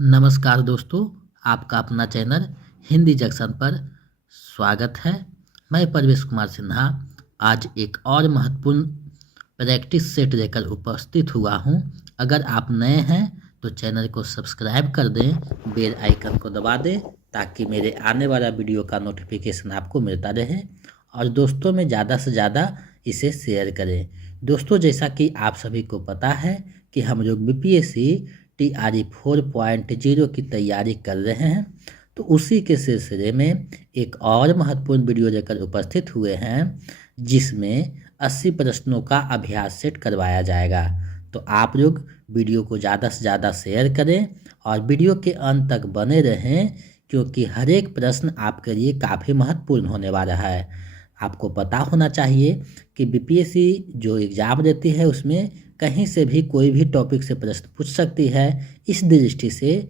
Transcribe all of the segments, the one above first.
नमस्कार दोस्तों, आपका अपना चैनल हिंदी जंक्शन पर स्वागत है। मैं परवेश कुमार सिन्हा आज एक और महत्वपूर्ण प्रैक्टिस सेट लेकर उपस्थित हुआ हूं। अगर आप नए हैं तो चैनल को सब्सक्राइब कर दें, बेल आइकन को दबा दें ताकि मेरे आने वाला वीडियो का नोटिफिकेशन आपको मिलता रहे और दोस्तों में ज़्यादा से ज़्यादा इसे शेयर करें। दोस्तों, जैसा कि आप सभी को पता है कि हम लोग बीपीएससी TRE 4.0 की तैयारी कर रहे हैं, तो उसी के सिलसिले में एक और महत्वपूर्ण वीडियो लेकर उपस्थित हुए हैं जिसमें 80 प्रश्नों का अभ्यास सेट करवाया जाएगा। तो आप लोग वीडियो को ज़्यादा से ज़्यादा शेयर करें और वीडियो के अंत तक बने रहें क्योंकि हर एक प्रश्न आपके लिए काफ़ी महत्वपूर्ण होने वाला है। आपको पता होना चाहिए कि बीपीएससी जो एग्ज़ाम देती है उसमें कहीं से भी कोई भी टॉपिक से प्रश्न पूछ सकती है। इस दृष्टि से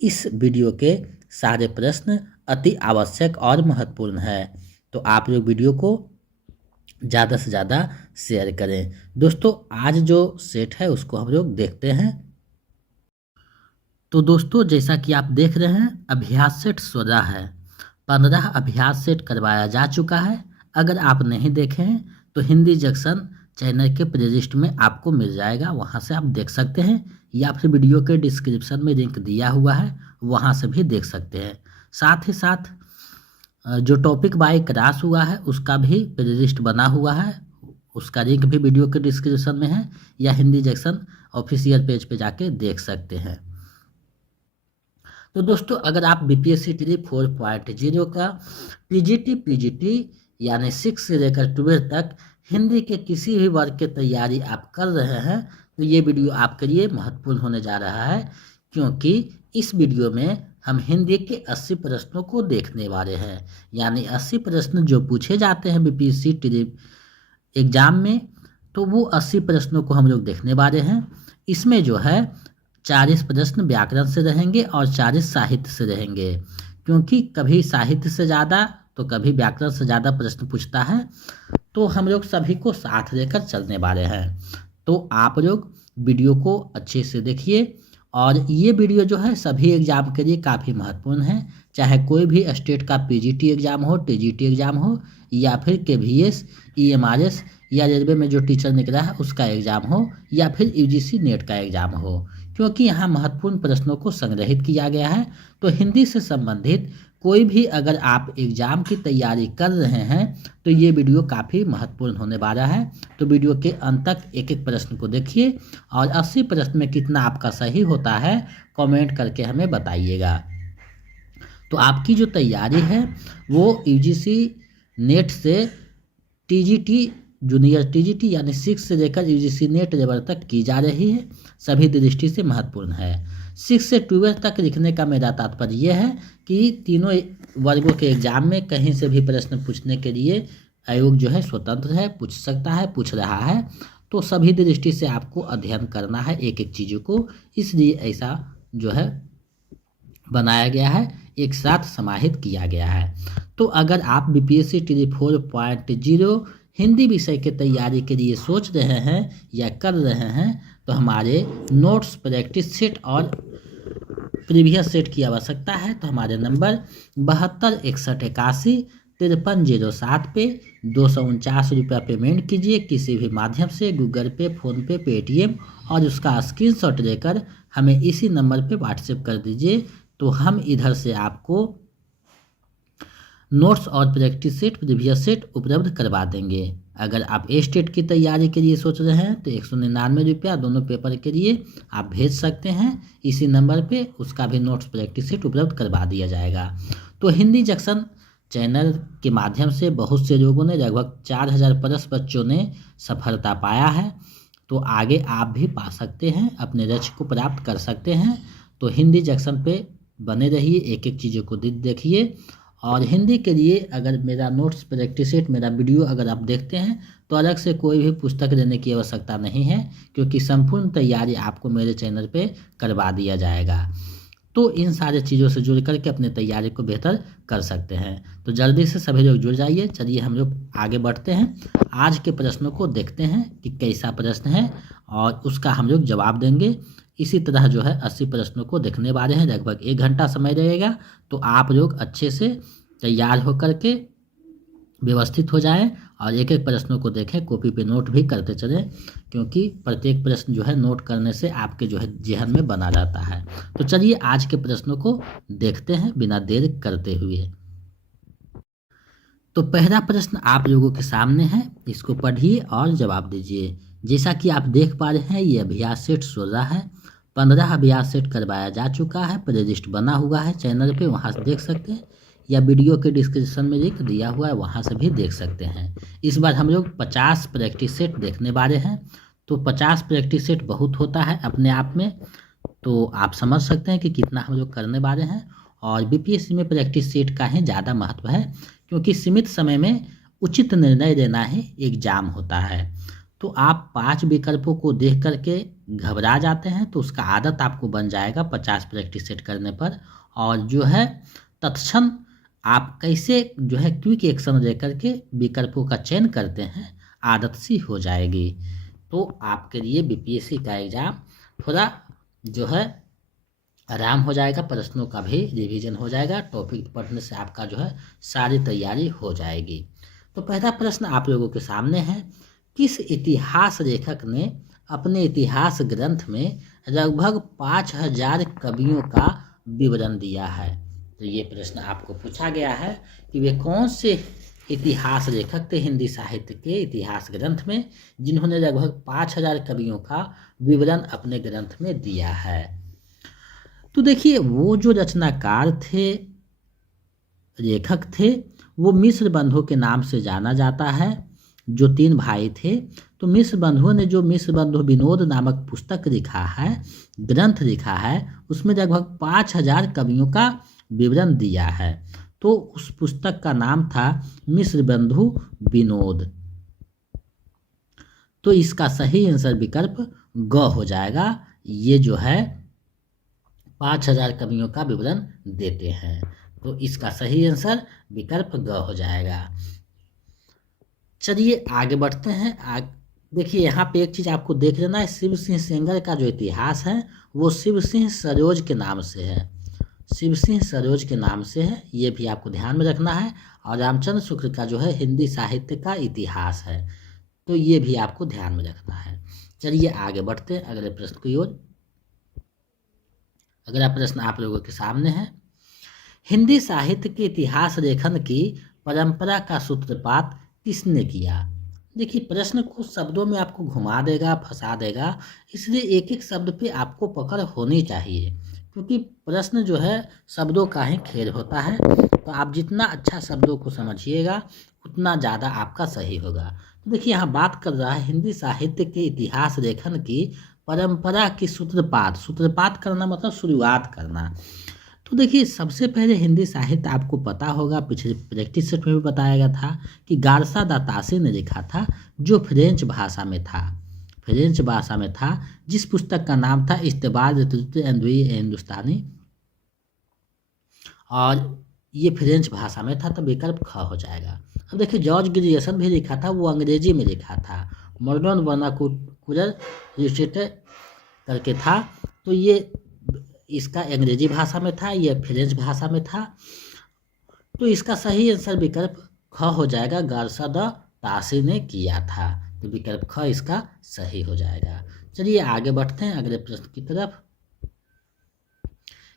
इस वीडियो के सारे प्रश्न अति आवश्यक और महत्वपूर्ण है। तो आप लोग वीडियो को ज़्यादा से ज़्यादा शेयर करें। दोस्तों, आज जो सेट है उसको हम लोग देखते हैं। तो दोस्तों, जैसा कि आप देख रहे हैं, अभ्यास सेट 16 है। 15 अभ्यास सेट करवाया जा चुका है। अगर आप नहीं देखे हैं तो हिंदी जंक्शन चैनल के प्लेलिस्ट में आपको मिल जाएगा, वहां से आप देख सकते हैं, या फिर वीडियो के डिस्क्रिप्शन में लिंक दिया हुआ है, वहां से भी देख सकते हैं। साथ ही साथ जो टॉपिक बाय क्लास हुआ है उसका भी प्लेलिस्ट बना हुआ है, उसका लिंक भी वीडियो के डिस्क्रिप्शन में है, या हिंदी जंक्शन ऑफिशियल पेज पे जाके देख सकते हैं। तो दोस्तों, अगर आप बीपीएससी TRE 4.0 का पीजीटी यानी 6 से लेकर 12 तक हिंदी के किसी भी वर्ग की तैयारी आप कर रहे हैं तो ये वीडियो आपके लिए महत्वपूर्ण होने जा रहा है, क्योंकि इस वीडियो में हम हिंदी के 80 प्रश्नों को देखने वाले हैं। यानी 80 प्रश्न जो पूछे जाते हैं बीपीएससी TRE एग्जाम में, तो वो 80 प्रश्नों को हम लोग देखने वाले हैं। इसमें जो है 40 प्रश्न व्याकरण से रहेंगे और 40 साहित्य से रहेंगे, क्योंकि कभी साहित्य से ज़्यादा तो कभी व्याकरण से ज़्यादा प्रश्न पूछता है, तो हम लोग सभी को साथ लेकर चलने वाले हैं। तो आप लोग वीडियो को अच्छे से देखिए, और ये वीडियो जो है सभी एग्जाम के लिए काफ़ी महत्वपूर्ण है, चाहे कोई भी स्टेट का पीजीटी एग्ज़ाम हो, टीजीटी एग्ज़ाम हो, या फिर केवीएस, EMRS या रेलवे में जो टीचर निकला है उसका एग्ज़ाम हो, या फिर यूजीसी नेट का एग्ज़ाम हो, क्योंकि यहाँ महत्वपूर्ण प्रश्नों को संग्रहित किया गया है। तो हिंदी से संबंधित कोई भी अगर आप एग्ज़ाम की तैयारी कर रहे हैं तो ये वीडियो काफ़ी महत्वपूर्ण होने वाला है। तो वीडियो के अंत तक एक एक प्रश्न को देखिए और 80 प्रश्न में कितना आपका सही होता है कमेंट करके हमें बताइएगा। तो आपकी जो तैयारी है वो यूजीसी नेट से टीजीटी जूनियर टीजीटी यानी 6 से लेकर यूजीसी नेट लेवल तक की जा रही है, सभी दृष्टि से महत्वपूर्ण है। 6 से 12 तक लिखने का मेरा तात्पर्य यह है कि तीनों वर्गों के एग्जाम में कहीं से भी प्रश्न पूछने के लिए आयोग जो है स्वतंत्र है, पूछ सकता है, पूछ रहा है। तो सभी दृष्टि से आपको अध्ययन करना है एक एक चीज़ों को, इसलिए ऐसा जो है बनाया गया है, एक साथ समाहित किया गया है। तो अगर आप बीपीएससी TRE 4.0 हिंदी विषय के तैयारी के लिए सोच रहे हैं या कर रहे हैं तो हमारे नोट्स, प्रैक्टिस सेट और प्रीवियस सेट की आवश्यकता है। तो हमारे नंबर 7261815307 पे 249 रुपया पेमेंट कीजिए किसी भी माध्यम से, गूगल पे, फ़ोनपे, पेटीएम, और उसका स्क्रीनशॉट लेकर हमें इसी नंबर पे व्हाट्सएप कर दीजिए। तो हम इधर से आपको नोट्स और प्रैक्टिस सेट, प्रीवियस सेट उपलब्ध करवा देंगे। अगर आप स्टेट की तैयारी के लिए सोच रहे हैं तो 199 रुपया दोनों पेपर के लिए आप भेज सकते हैं इसी नंबर पे, उसका भी नोट्स प्रैक्टिस सेट उपलब्ध करवा दिया जाएगा। तो हिंदी जंक्शन चैनल के माध्यम से बहुत से लोगों ने, लगभग 4000 प्लस बच्चों ने सफलता पाया है। तो आगे आप भी पा सकते हैं, अपने लक्ष्य को प्राप्त कर सकते हैं। तो हिंदी जंक्शन पे बने रहिए, एक एक चीज़ों को देखिए। और हिंदी के लिए अगर मेरा नोट्स, प्रैक्टिस सेट, मेरा वीडियो अगर आप देखते हैं तो अलग से कोई भी पुस्तक लेने की आवश्यकता नहीं है, क्योंकि संपूर्ण तैयारी आपको मेरे चैनल पे करवा दिया जाएगा। तो इन सारे चीज़ों से जुड़ करके अपने तैयारी को बेहतर कर सकते हैं। तो जल्दी से सभी लोग जुड़ जाइए। चलिए हम लोग आगे बढ़ते हैं, आज के प्रश्नों को देखते हैं कि कैसा प्रश्न है और उसका हम लोग जवाब देंगे। इसी तरह जो है 80 प्रश्नों को देखने वाले हैं। लगभग 1 घंटा समय रहेगा, तो आप लोग अच्छे से तैयार होकर के व्यवस्थित हो जाएं और एक एक प्रश्नों को देखें, कॉपी पे नोट भी करते चलें, क्योंकि प्रत्येक प्रश्न जो है नोट करने से आपके जो है जेहन में बना रहता है। तो चलिए आज के प्रश्नों को देखते हैं बिना देर करते हुए। तो पहला प्रश्न आप लोगों के सामने है, इसको पढ़िए और जवाब दीजिए। जैसा कि आप देख पा रहे हैं, ये अभ्यास सेट 16 है। 15 अभ्यास सेट करवाया जा चुका है, प्लेलिस्ट बना हुआ है चैनल पे, वहाँ से देख सकते हैं, या वीडियो के डिस्क्रिप्शन में लिंक दिया हुआ है, वहाँ से भी देख सकते हैं। इस बार हम लोग 50 प्रैक्टिस सेट देखने वाले हैं। तो 50 प्रैक्टिस सेट बहुत होता है अपने आप में, तो आप समझ सकते हैं कि कितना हम लोग करने वाले हैं। और बीपीएससी में प्रैक्टिस सेट का ही ज़्यादा महत्व है, क्योंकि सीमित समय में उचित निर्णय लेना ही एग्जाम होता है। तो आप 5 विकल्पों को देख करके घबरा जाते हैं, तो उसका आदत आपको बन जाएगा 50 प्रैक्टिस सेट करने पर। और जो है तत्क्षण आप कैसे जो है क्विक एक्शन लेकर के विकल्पों का चयन करते हैं, आदत सी हो जाएगी। तो आपके लिए बीपीएससी का एग्ज़ाम थोड़ा जो है आराम हो जाएगा, प्रश्नों का भी रिवीजन हो जाएगा, टॉपिक पढ़ने से आपका जो है सारी तैयारी हो जाएगी। तो पहला प्रश्न आप लोगों के सामने है, किस इतिहास लेखक ने अपने इतिहास ग्रंथ में लगभग 5000 कवियों का विवरण दिया है? तो ये प्रश्न आपको पूछा गया है कि वे कौन से इतिहास लेखक थे हिंदी साहित्य के इतिहास ग्रंथ में, जिन्होंने लगभग 5000 कवियों का विवरण अपने ग्रंथ में दिया है। तो देखिए, वो जो रचनाकार थे, लेखक थे, वो मिश्र बंधुओं के नाम से जाना जाता है, जो 3 भाई थे। तो मिश्र बंधुओं ने जो मिश्र बंधु विनोद नामक पुस्तक लिखा है, ग्रंथ लिखा है, उसमें लगभग 5000 कवियों का विवरण दिया है। तो उस पुस्तक का नाम था मिश्र बंधु विनोद। तो इसका सही आंसर विकल्प ग हो जाएगा। ये जो है 5000 कवियों का विवरण देते हैं, तो इसका सही आंसर विकल्प ग हो जाएगा। चलिए आगे बढ़ते हैं। देखिए यहाँ पे एक चीज़ आपको देख लेना है, शिव सिंह सेंगर का जो इतिहास है वो शिव सिंह सरोज के नाम से है, शिव सिंह सरोज के नाम से है, ये भी आपको ध्यान में रखना है। और रामचंद्र शुक्ल का जो है हिंदी साहित्य का इतिहास है, तो ये भी आपको ध्यान में रखना है। चलिए आगे बढ़ते हैं अगले प्रश्न की ओर। अगला प्रश्न आप लोगों के सामने है, हिंदी साहित्य के इतिहास लेखन की परंपरा का सूत्रपात किसने किया? देखिए, प्रश्न कुछ शब्दों में आपको घुमा देगा, फंसा देगा, इसलिए एक एक शब्द पे आपको पकड़ होनी चाहिए, क्योंकि प्रश्न जो है शब्दों का ही खेल होता है। तो आप जितना अच्छा शब्दों को समझिएगा उतना ज़्यादा आपका सही होगा। तो देखिए यहाँ बात कर रहा है हिंदी साहित्य के इतिहास लेखन की परंपरा की सूत्रपात। सूत्रपात करना मतलब शुरुआत करना। तो देखिए सबसे पहले हिंदी साहित्य आपको पता होगा, पिछले प्रैक्टिस सेट में भी बताया गया था कि गारसा दा ताशी ने लिखा था, जो फ्रेंच भाषा में था, फ्रेंच भाषा में था, जिस पुस्तक का नाम था इस्तबार हिंदुस्तानी, और ये फ्रेंच भाषा में था, तो विकल्प ख हो जाएगा। अब देखिए जॉर्ज ग्रियर्सन भी लिखा था, वो अंग्रेजी में लिखा था, मॉडर्न वर्नाकुलर लिटरेचर करके था, तो ये इसका अंग्रेजी भाषा में था, ये फ्रेंच भाषा में था, तो इसका सही आंसर विकल्प ख हो जाएगा, गारसा दा ताशी ने किया था, तो विकल्प ख इसका सही हो जाएगा। चलिए आगे बढ़ते हैं अगले प्रश्न की तरफ।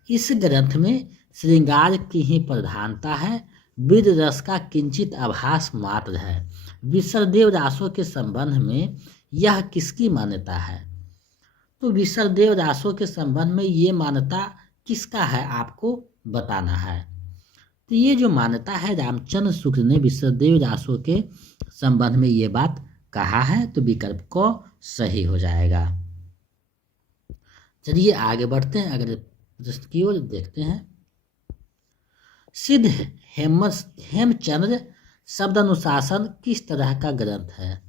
इस ग्रंथ में श्रृंगार की ही प्रधानता है, विद रस का किंचित आभास मात्र है, विसरदेव रासों के संबंध में यह किसकी मान्यता है? तो विसरदेव रासों के संबंध में ये मान्यता किसका है आपको बताना है। तो ये जो मान्यता है रामचंद्र शुक्ल ने विसरदेव रासों के संबंध में ये बात कहा है, तो विकल्प को सही हो जाएगा। चलिए आगे बढ़ते हैं अगले प्रश्न की ओर, देखते हैं। सिद्ध हेमचंद्र शब्दानुशासन किस तरह का ग्रंथ है?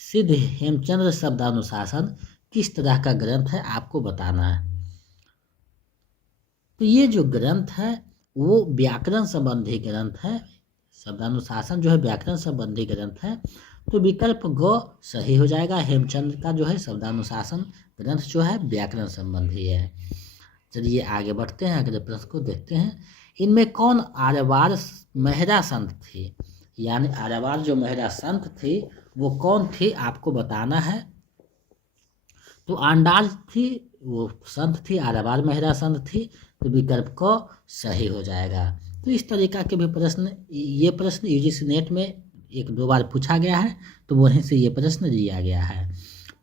सिद्ध हेमचंद्र शब्दानुशासन किस तरह का ग्रंथ है आपको बताना है। तो ये जो ग्रंथ है वो व्याकरण संबंधी ग्रंथ है, शब्दानुशासन जो है व्याकरण संबंधी ग्रंथ है। तो विकल्प ग सही हो जाएगा। हेमचंद का जो है शब्दानुशासन ग्रंथ जो है व्याकरण संबंधी है। चलिए आगे बढ़ते हैं, अगले प्रश्न को देखते हैं। इनमें कौन आर्यवार महिला संत थी? यानी आर्यवार जो महिला संत थी वो कौन थी आपको बताना है। तो आंडाल थी, वो संत थी, आर्यवार महिला संत थी, तो विकल्प क सही हो जाएगा। तो इस तरीका के भी प्रश्न, ये प्रश्न यूजीसी नेट में 1-2 बार पूछा गया है, तो वहीं से ये प्रश्न लिया गया है।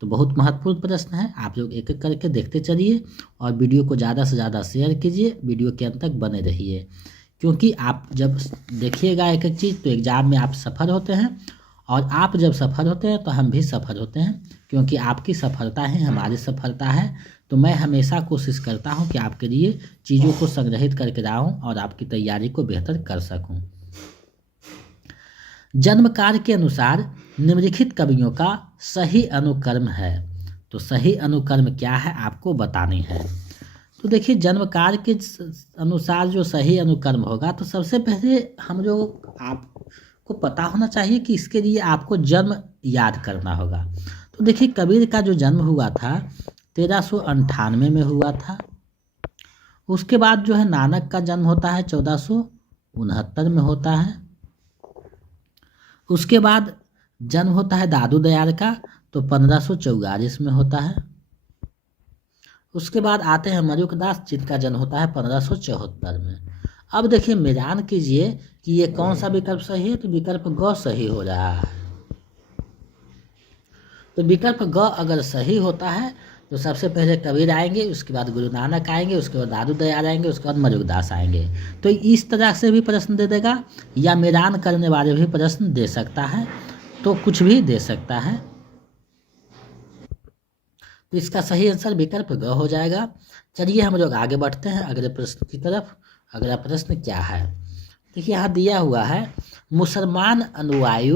तो बहुत महत्वपूर्ण प्रश्न है, आप लोग एक एक करके देखते चलिए और वीडियो को ज़्यादा से ज़्यादा शेयर कीजिए, वीडियो के अंत तक बने रहिए, क्योंकि आप जब देखिएगा एक एक चीज़ तो एग्ज़ाम में आप सफल होते हैं, और आप जब सफल होते हैं तो हम भी सफल होते हैं, क्योंकि आपकी सफलता ही हमारी सफलता है। तो मैं हमेशा कोशिश करता हूं कि आपके लिए चीज़ों को संग्रहित करके लाऊं और आपकी तैयारी को बेहतर कर सकूं। जन्मकाल के अनुसार निम्नलिखित कवियों का सही अनुक्रम है। तो सही अनुक्रम क्या है आपको बतानी है। तो देखिए जन्मकाल के अनुसार जो सही अनुक्रम होगा, तो सबसे पहले हम लोग आपको पता होना चाहिए कि इसके लिए आपको जन्म याद करना होगा। तो देखिए कबीर का जो जन्म हुआ था 1398 में हुआ था। उसके बाद जो है नानक का जन्म होता है 1469 में होता है। उसके बाद जन्म होता है दादू दयाल का, तो 1544 में होता है। उसके बाद आते हैं मयूखदास, जिनका जन्म होता है 1574 में। अब देखिए मिलान कीजिए कि ये कौन सा विकल्प सही है, तो विकल्प ग सही हो रहा है। तो विकल्प ग अगर सही होता है तो सबसे पहले कबीर आएंगे, उसके बाद गुरु नानक आएंगे, उसके बाद दादू दयाल आएंगे, उसके बाद मयूखदास आएंगे। तो इस तरह से भी प्रश्न दे देगा, या मिलान करने वाले भी प्रश्न दे सकता है, तो कुछ भी दे सकता है। तो इसका सही आंसर विकल्प ग हो जाएगा। चलिए हम लोग आगे बढ़ते हैं अगले प्रश्न की तरफ। अगला प्रश्न क्या है, देखिए यहाँ दिया हुआ है, मुसलमान अनुयायी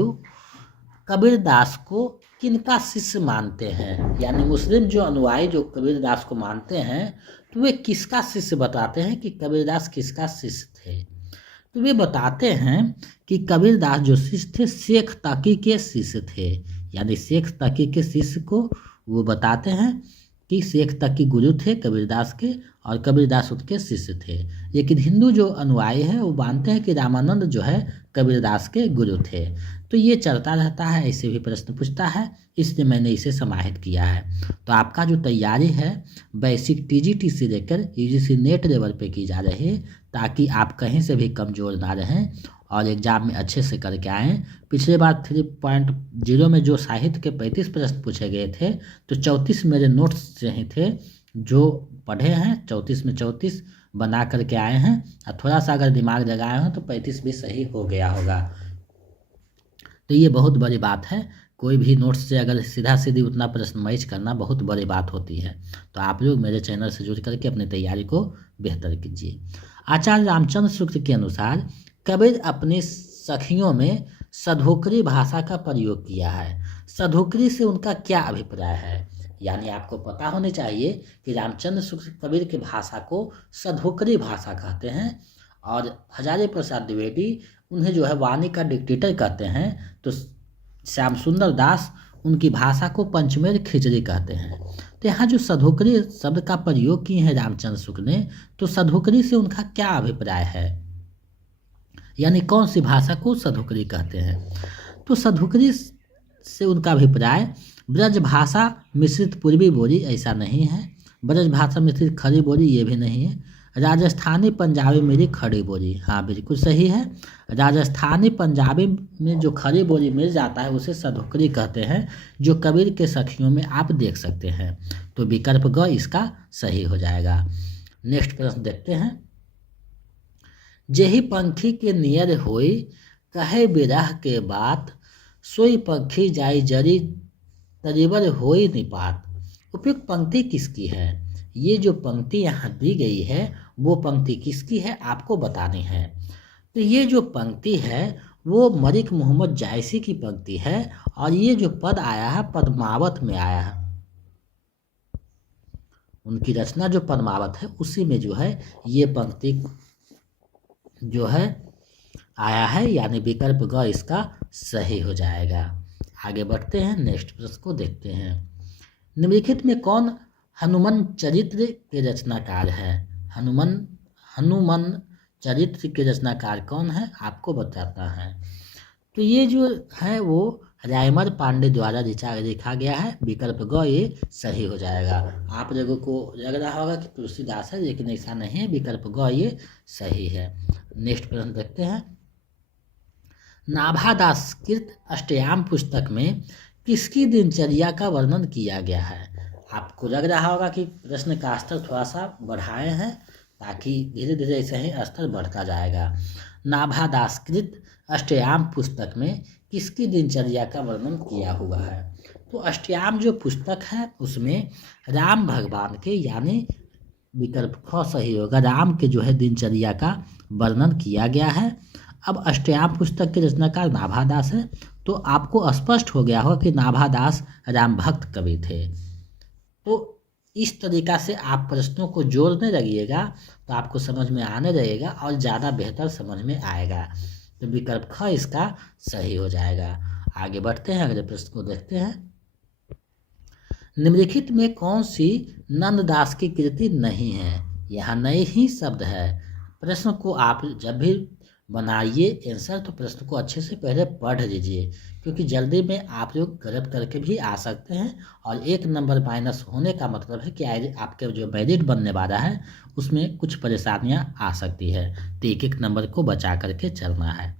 कबीरदास को किनका शिष्य मानते हैं। यानी मुस्लिम जो अनुयायी जो कबीरदास को मानते हैं, तो वे किसका शिष्य बताते हैं कि कबीरदास किसका शिष्य थे। तो वे बताते हैं कि कबीरदास जो शिष्य थे शेख तकी के शिष्य थे। यानी शेख तकी के शिष्य को वो बताते हैं कि शेख तकी गुरु थे कबीरदास के, और कबीरदास उनके शिष्य थे। लेकिन हिंदू जो अनुयायी है वो मानते हैं कि रामानंद जो है कबीरदास के गुरु थे। तो ये चलता रहता है, ऐसे भी प्रश्न पूछता है, इसलिए मैंने इसे समाहित किया है। तो आपका जो तैयारी है बेसिक टीजीटी से लेकर यूजीसी नेट लेवल पे की जा रही है, ताकि आप कहीं से भी कमज़ोर ना रहें और एग्ज़ाम में अच्छे से करके आएँ। पिछले बार 3.0 में जो साहित्य के 35 प्रश्न पूछे गए थे, तो 34 मेरे नोट्स से ही थे जो पढ़े हैं, 34 में 34 बना करके आए हैं, और थोड़ा सा अगर दिमाग लगाए हो तो 35 भी सही हो गया होगा। तो ये बहुत बड़ी बात है, कोई भी नोट्स से अगर सीधा सीधी उतना प्रश्न मैच करना बहुत बड़ी बात होती है। तो आप लोग मेरे चैनल से जुड़ करके अपनी तैयारी को बेहतर कीजिए। आचार्य रामचंद्र शुक्ल के अनुसार कबीर अपनी सखियों में सधोकरी भाषा का प्रयोग किया है। सधोकरी से उनका क्या अभिप्राय है। यानी आपको पता होनी चाहिए कि रामचंद्र शुक्ल कबीर की भाषा को सधोकरी भाषा कहते हैं, और हजारी प्रसाद द्विवेदी उन्हें जो है वाणी का डिक्टेटर कहते हैं। तो श्याम सुंदर दास उनकी भाषा को पंचमेर खिचड़ी कहते हैं। तो यहाँ जो सधोकरी शब्द का प्रयोग किए हैं रामचंद्र शुक्ल ने, तो सधोकरी से उनका क्या अभिप्राय है, यानी कौन सी भाषा को सधोकरी कहते हैं। तो सधोकरी से उनका अभिप्राय ब्रज भाषा मिश्रित पूर्वी बोली ऐसा नहीं है, ब्रज भाषा मिश्रित खड़ी बोली ये भी नहीं है, राजस्थानी पंजाबी मेरी खड़ी बोली, हाँ बिल्कुल सही है। राजस्थानी पंजाबी में जो खड़ी बोली मिल जाता है उसे सधोकरी कहते हैं, जो कबीर के सखियों में आप देख सकते हैं। तो विकल्प ग इसका सही हो जाएगा। नेक्स्ट प्रश्न देखते हैं। जेहि पंखी के नियर होई कहे बिरह के बात, सोई पंखी जाई जरी तरीबर होई निपात। उपयुक्त पंक्ति किसकी है। ये जो पंक्ति यहाँ दी गई है वो पंक्ति किसकी है आपको बतानी है। तो ये जो पंक्ति है वो मलिक मोहम्मद जायसी की पंक्ति है, और ये जो पद आया है पद्मावत में आया है। उनकी रचना जो पद्मावत है उसी में जो है ये पंक्ति जो है आया है, यानी विकल्प ग इसका सही हो जाएगा। आगे बढ़ते हैं, नेक्स्ट प्रश्न को देखते हैं। निम्नलिखित में कौन हनुमान चरित्र के रचनाकार है? हनुमान चरित्र के रचनाकार कौन है आपको बताता है। तो ये जो है वो रायमल पांडे द्वारा लिखा गया है। विकल्प ग ये सही हो जाएगा। आप लोगों को लग रहा होगा कि तुलसीदास है, लेकिन ऐसा नहीं है, विकल्प ग ये सही है। नेक्स्ट प्रश्न देखते हैं। नाभादास कृत अष्टयाम पुस्तक में किसकी दिनचर्या का वर्णन किया गया है? आपको लग रहा होगा कि प्रश्न का स्तर थोड़ा सा बढ़ाए हैं ताकि धीरे धीरे ऐसे ही स्तर बढ़ता जाएगा। नाभादास कृत अष्टयाम पुस्तक में किसकी दिनचर्या का वर्णन किया हुआ है? तो अष्टयाम जो पुस्तक है उसमें राम भगवान के, यानी विकल्प ख सही होगा, राम के जो है दिनचर्या का वर्णन किया गया है। अब अष्टयाम पुस्तक के रचनाकार नाभादास है, तो आपको स्पष्ट हो गया होगा कि नाभादास राम भक्त कवि थे। तो इस तरीका से आप प्रश्नों को जोड़ने लगिएगा तो आपको समझ में आने लगेगा और ज़्यादा बेहतर समझ में आएगा। तो विकल्प ख इसका सही हो जाएगा। आगे बढ़ते हैं, अगले प्रश्न को देखते हैं। निम्नलिखित में कौन सी नंददास की कृति नहीं है? यहाँ नहीं ही शब्द है। प्रश्न को आप जब भी बनाइए आंसर तो प्रश्न को अच्छे से पहले पढ़ लीजिए, क्योंकि जल्दी में आप लोग गलत करके भी आ सकते हैं और 1 नंबर माइनस होने का मतलब है कि आपके जो मेरिट बनने वाला है उसमें कुछ परेशानियां आ सकती है। तो 1-1 नंबर को बचा करके चलना है।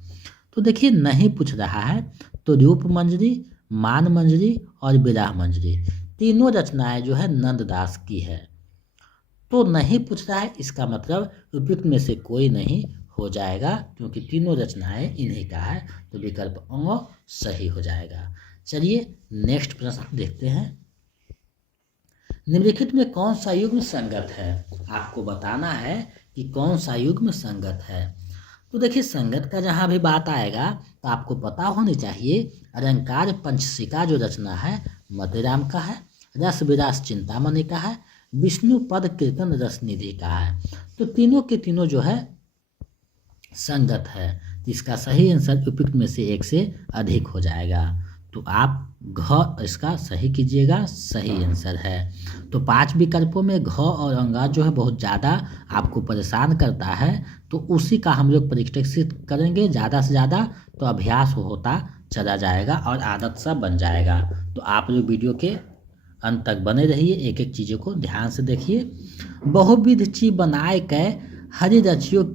तो देखिए नहीं पूछ रहा है तो रूप मंजरी, मान मंजरी और विराह मंजरी तीनों रचनाएं जो है नंददास की है। तो नहीं पूछ रहा है, इसका मतलब उपयुक्त में से कोई नहीं हो जाएगा, क्योंकि तीनों रचनाएं इन्हीं का है। तो विकल्प अंग सही हो जाएगा। चलिए नेक्स्ट प्रश्न देखते हैं। निम्नलिखित में कौन सा युग्म संगत है? आपको बताना है कि कौन सा युग्म संगत है। तो देखिए संगत का जहाँ भी बात आएगा तो आपको पता होनी चाहिए अलंकार पंचशिका जो रचना है मतेराम का है, रस विलास चिंतामणि का है, विष्णु पद कीर्तन रसनिधि का है। तो तीनों के तीनों जो है संगत है। तो इसका सही आंसर उपयुक्त में से 1 से अधिक हो जाएगा। तो आप घ इसका सही कीजिएगा, सही आंसर है। तो 5 विकल्पों में घ और अंगा जो है बहुत ज़्यादा आपको परेशान करता है, तो उसी का हम लोग परीक्षित करेंगे ज़्यादा से ज़्यादा, तो अभ्यास होता चला जाएगा और आदत सा बन जाएगा। तो आप लोग वीडियो के अंत तक बने रहिए, एक एक चीज़ों को ध्यान से देखिए। बहुविध ची बनाए कै हरि रचियो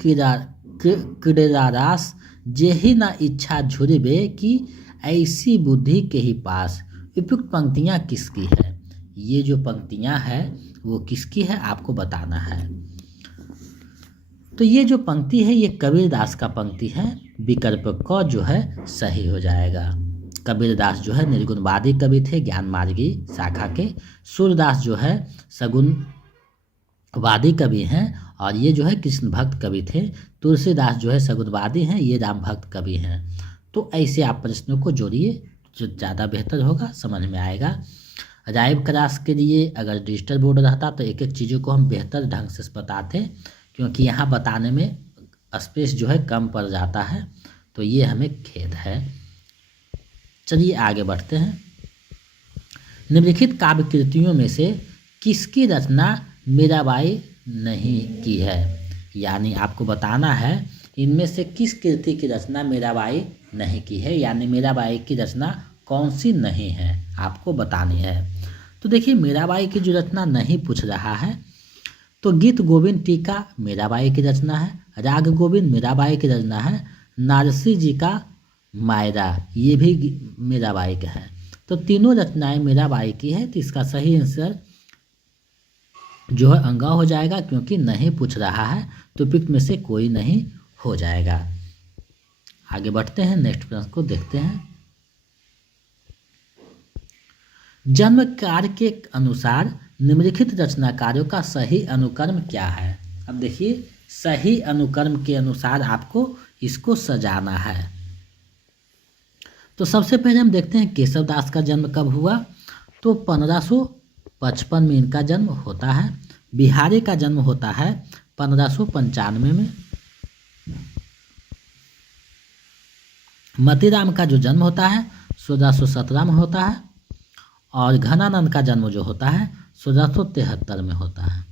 क्रीड़ारास जेहि ना इच्छा झुरबे की ऐसी बुद्धि के ही पास। उपयुक्त पंक्तियाँ किसकी है? ये जो पंक्तियाँ हैं वो किसकी है आपको बताना है। तो ये जो पंक्ति है ये कबीरदास का पंक्ति है। विकल्प क जो है सही हो जाएगा। कबीरदास जो है निर्गुणवादी कवि थे, ज्ञान मार्गी शाखा के। सूरदास जो है सगुणवादी कवि हैं और ये जो है कृष्ण भक्त कवि थे। तुलसीदास जो है सगुणवादी हैं, ये राम भक्त कवि हैं। तो ऐसे आप प्रश्नों को जोड़िए, जो ज़्यादा बेहतर होगा, समझ में आएगा। लाइव क्लास के लिए अगर डिजिटल बोर्ड रहता तो एक एक चीज़ों को हम बेहतर ढंग से बताते, क्योंकि यहाँ बताने में स्पेस जो है कम पड़ जाता है, तो ये हमें खेद है। चलिए आगे बढ़ते हैं। निम्नलिखित काव्य कृतियों में से किसकी रचना मीराबाई नहीं की है? यानी आपको बताना है इनमें से किस कृति की रचना मीराबाई नहीं की है, यानी मीराबाई की रचना कौन सी नहीं है आपको बतानी है। तो देखिए मीराबाई की जो रचना नहीं पूछ रहा है, तो गीत गोविंद टीका मीराबाई की रचना है, राग गोविंद मीराबाई की रचना है, नारसी जी का मायरा ये भी मीराबाई का है। तो तीनों रचनाएं मीराबाई की है। तो इसका सही आंसर जो है अंगा हो जाएगा, क्योंकि नहीं पूछ रहा है तो उपयुक्त में से कोई नहीं हो जाएगा। आगे बढ़ते हैं, नेक्स्ट प्रश्न को देखते हैं। जन्म कार्य के अनुसार निम्नलिखित रचनाकारों का सही अनुक्रम क्या है? अब देखिए सही अनुक्रम के अनुसार आपको इसको सजाना है। तो सबसे पहले हम देखते हैं केशवदास का जन्म कब हुआ। तो 1555 में इनका जन्म होता है। बिहारी का जन्म होता है 1595 में। मतीराम का जो जन्म होता है 1617 में होता है और घनानंद का जन्म जो होता है 1673 में होता है।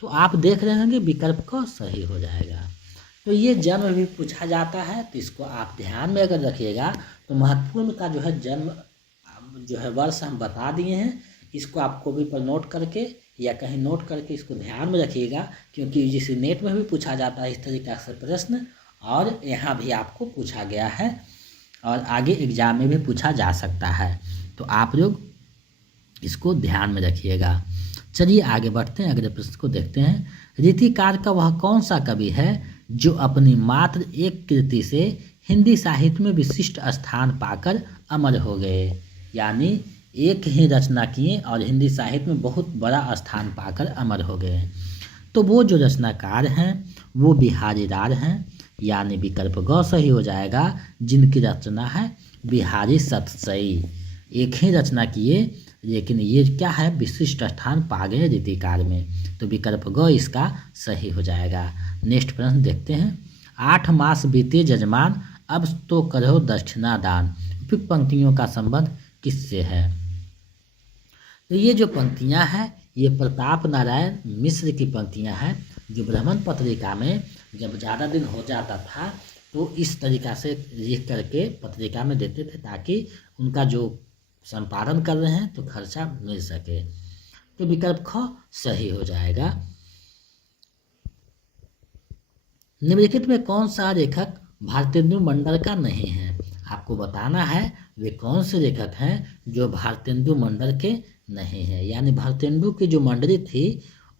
तो आप देख रहे होंगे विकल्प को सही हो जाएगा। तो ये जन्म भी पूछा जाता है, तो इसको आप ध्यान में अगर रखिएगा तो महत्वपूर्ण का जो है जन्म जो है वर्ष हम बता दिए हैं। इसको आप कॉपी पर नोट करके या कहीं नोट करके इसको ध्यान में रखिएगा, क्योंकि जिसे नेट में भी पूछा जाता है इस तरीका से प्रश्न, और यहाँ भी आपको पूछा गया है और आगे एग्जाम में भी पूछा जा सकता है। तो आप लोग इसको ध्यान में रखिएगा। चलिए आगे बढ़ते हैं, अगले प्रश्न को देखते हैं। रीतिकार का वह कौन सा कवि है जो अपनी मात्र एक कृति से हिंदी साहित्य में विशिष्ट स्थान पाकर अमर हो गए? यानी एक ही रचना किए और हिंदी साहित्य में बहुत बड़ा स्थान पाकर अमर हो गए। तो वो जो रचनाकार हैं वो बिहारी लाल हैं, यानी विकल्प ग सही हो जाएगा, जिनकी रचना है बिहारी सतसई। एक ही रचना किए लेकिन ये क्या है, विशिष्ट स्थान पा गए रीतिकार में, तो विकल्प ग इसका सही हो जाएगा। नेक्स्ट प्रश्न देखते हैं। 8 मास बीते जजमान अब तो करो दक्षिणा दान, उपयुक्त पंक्तियों का संबंध किससे है? तो ये जो पंक्तियां हैं ये प्रताप नारायण मिश्र की पंक्तियां हैं, जो ब्राह्मण पत्रिका में जब ज़्यादा दिन हो जाता था तो इस तरीका से लिख करके पत्रिका में देते थे, ताकि उनका जो संपादन कर रहे हैं तो खर्चा मिल सके। तो विकल्प ख सही हो जाएगा। निम्नलिखित में कौन सा लेखक भारतेंदु मंडल का नहीं है? आपको बताना है वे कौन से लेखक हैं जो भारतेंदु मंडल के नहीं है। यानी भारतेंदु की जो मंडली थी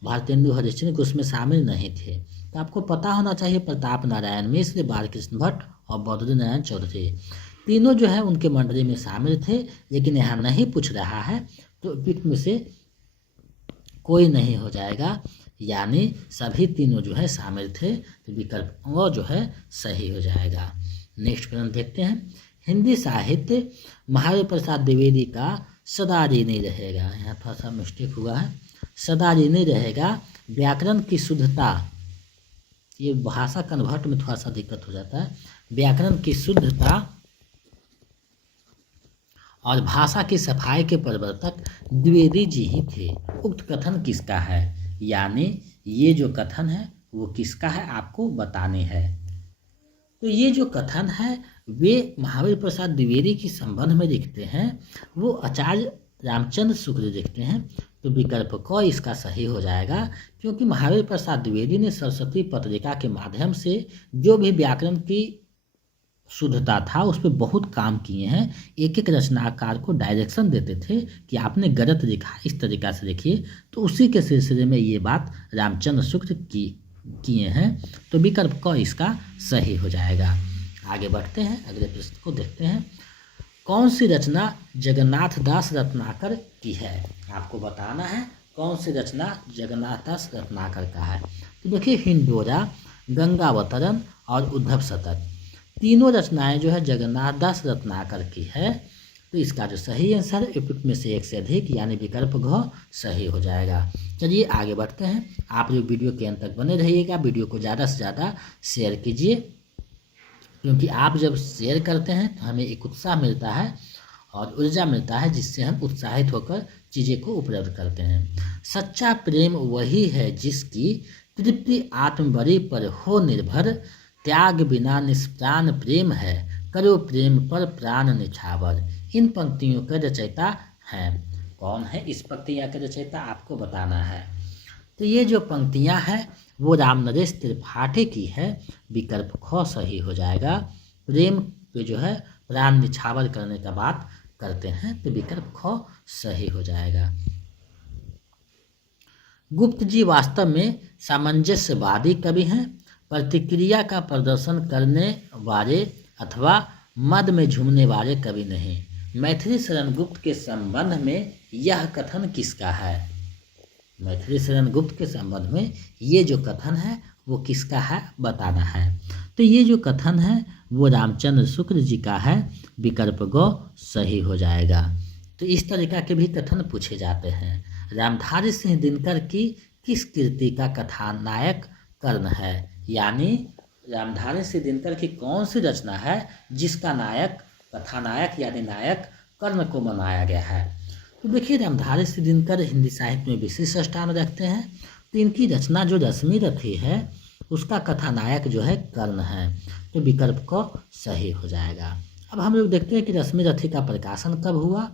भारतेंदु हरिश्चंद्र उसमें शामिल नहीं थे। तो आपको पता होना चाहिए प्रताप नारायण मिश्र, बालकृष्ण भट्ट और बद्री नारायण चौधरी, तीनों जो है उनके मंडली में शामिल थे। लेकिन यहाँ नहीं पूछ रहा है तो उपयुक्त में से कोई नहीं हो जाएगा, यानी सभी तीनों जो है शामिल थे, तो विकल्प वो जो है सही हो जाएगा। नेक्स्ट प्रश्न देखते हैं। हिंदी साहित्य महावीर प्रसाद द्विवेदी का सदा ऋणी रहेगा, यहाँ थोड़ा सा मिस्टेक हुआ है, सदा ऋणी रहेगा। व्याकरण की शुद्धता, ये भाषा कन्वर्ट में थोड़ा सा दिक्कत हो जाता है। व्याकरण की शुद्धता और भाषा की सफाई के प्रवर्तक द्विवेदी जी ही थे। उक्त कथन किसका है? यानी ये जो कथन है वो किसका है आपको बताने हैं। तो ये जो कथन है वे महावीर प्रसाद द्विवेदी के संबंध में लिखते हैं, वो आचार्य रामचंद्र शुक्ल लिखते हैं। तो विकल्प क इसका सही हो जाएगा, क्योंकि महावीर प्रसाद द्विवेदी ने सरस्वती पत्रिका के माध्यम से जो भी व्याकरण की शुद्धता था उस पर बहुत काम किए हैं। एक एक रचनाकार को डायरेक्शन देते थे कि आपने गलत लिखा, इस तरीका से लिखिए। तो उसी के सिलसिले में ये बात रामचंद्र शुक्ल किए हैं। तो विकल्प क इसका सही हो जाएगा। आगे बढ़ते हैं, अगले प्रश्न को देखते हैं। कौन सी रचना जगन्नाथ दास रत्नाकर की है? आपको बताना है कौन सी रचना जगन्नाथ दास रत्नाकर का है। तो देखिए हिंडोरा, गंगावतरण और उद्धव शतक, तीनों रचनाएं जो है जगन्नाथ दास रत्नाकर की है। तो इसका जो सही आंसर है उपयुक्त में से एक से अधिक, यानी विकल्प घ सही हो जाएगा। चलिए आगे बढ़ते हैं। आप लोग वीडियो के अंत तक बने रहिएगा, वीडियो को ज़्यादा से ज़्यादा शेयर कीजिए, क्योंकि आप जब शेयर करते हैं तो हमें एक उत्साह मिलता है और ऊर्जा मिलता है, जिससे हम उत्साहित होकर चीज़ें को उपलब्ध करते हैं। सच्चा प्रेम वही है जिसकी तृप्ति आत्मबली पर हो निर्भर, त्याग बिना निष्प्राण प्रेम है, करो प्रेम पर प्राण निछावर। इन पंक्तियों का रचयिता हैं कौन है? इस पंक्तियाँ का रचयिता आपको बताना है। तो ये जो पंक्तियाँ हैं वो रामनरेश त्रिपाठी की है। विकल्प ख सही हो जाएगा। प्रेम पे जो है प्राण निछावर करने का बात करते हैं, तो विकल्प ख सही हो जाएगा। गुप्त जी वास्तव में सामंजस्यवादी कवि हैं, प्रतिक्रिया का प्रदर्शन करने वाले अथवा मद में झूमने वाले कवि नहीं। मैथिली शरण गुप्त के संबंध में यह कथन किसका है? मैथिली शरण गुप्त के संबंध में ये जो कथन है वो किसका है बताना है। तो ये जो कथन है वो रामचंद्र शुक्ल जी का है। विकल्प ग सही हो जाएगा। तो इस तरीका के भी कथन पूछे जाते हैं। रामधारी सिंह दिनकर की किस कृति का कथानायक कर्ण है? यानी रामधारी सिंह दिनकर की कौन सी रचना है जिसका नायक कथानायक यानी नायक कर्ण को बनाया गया है। तो देखिए रामधारी सिंह दिनकर हिंदी साहित्य में विशिष्ट स्थान रखते हैं। तो इनकी रचना जो रश्मि रथी है उसका कथानायक जो है कर्ण है। तो विकल्प को सही हो जाएगा। अब हम लोग देखते हैं कि रश्मि रथी का प्रकाशन कब हुआ।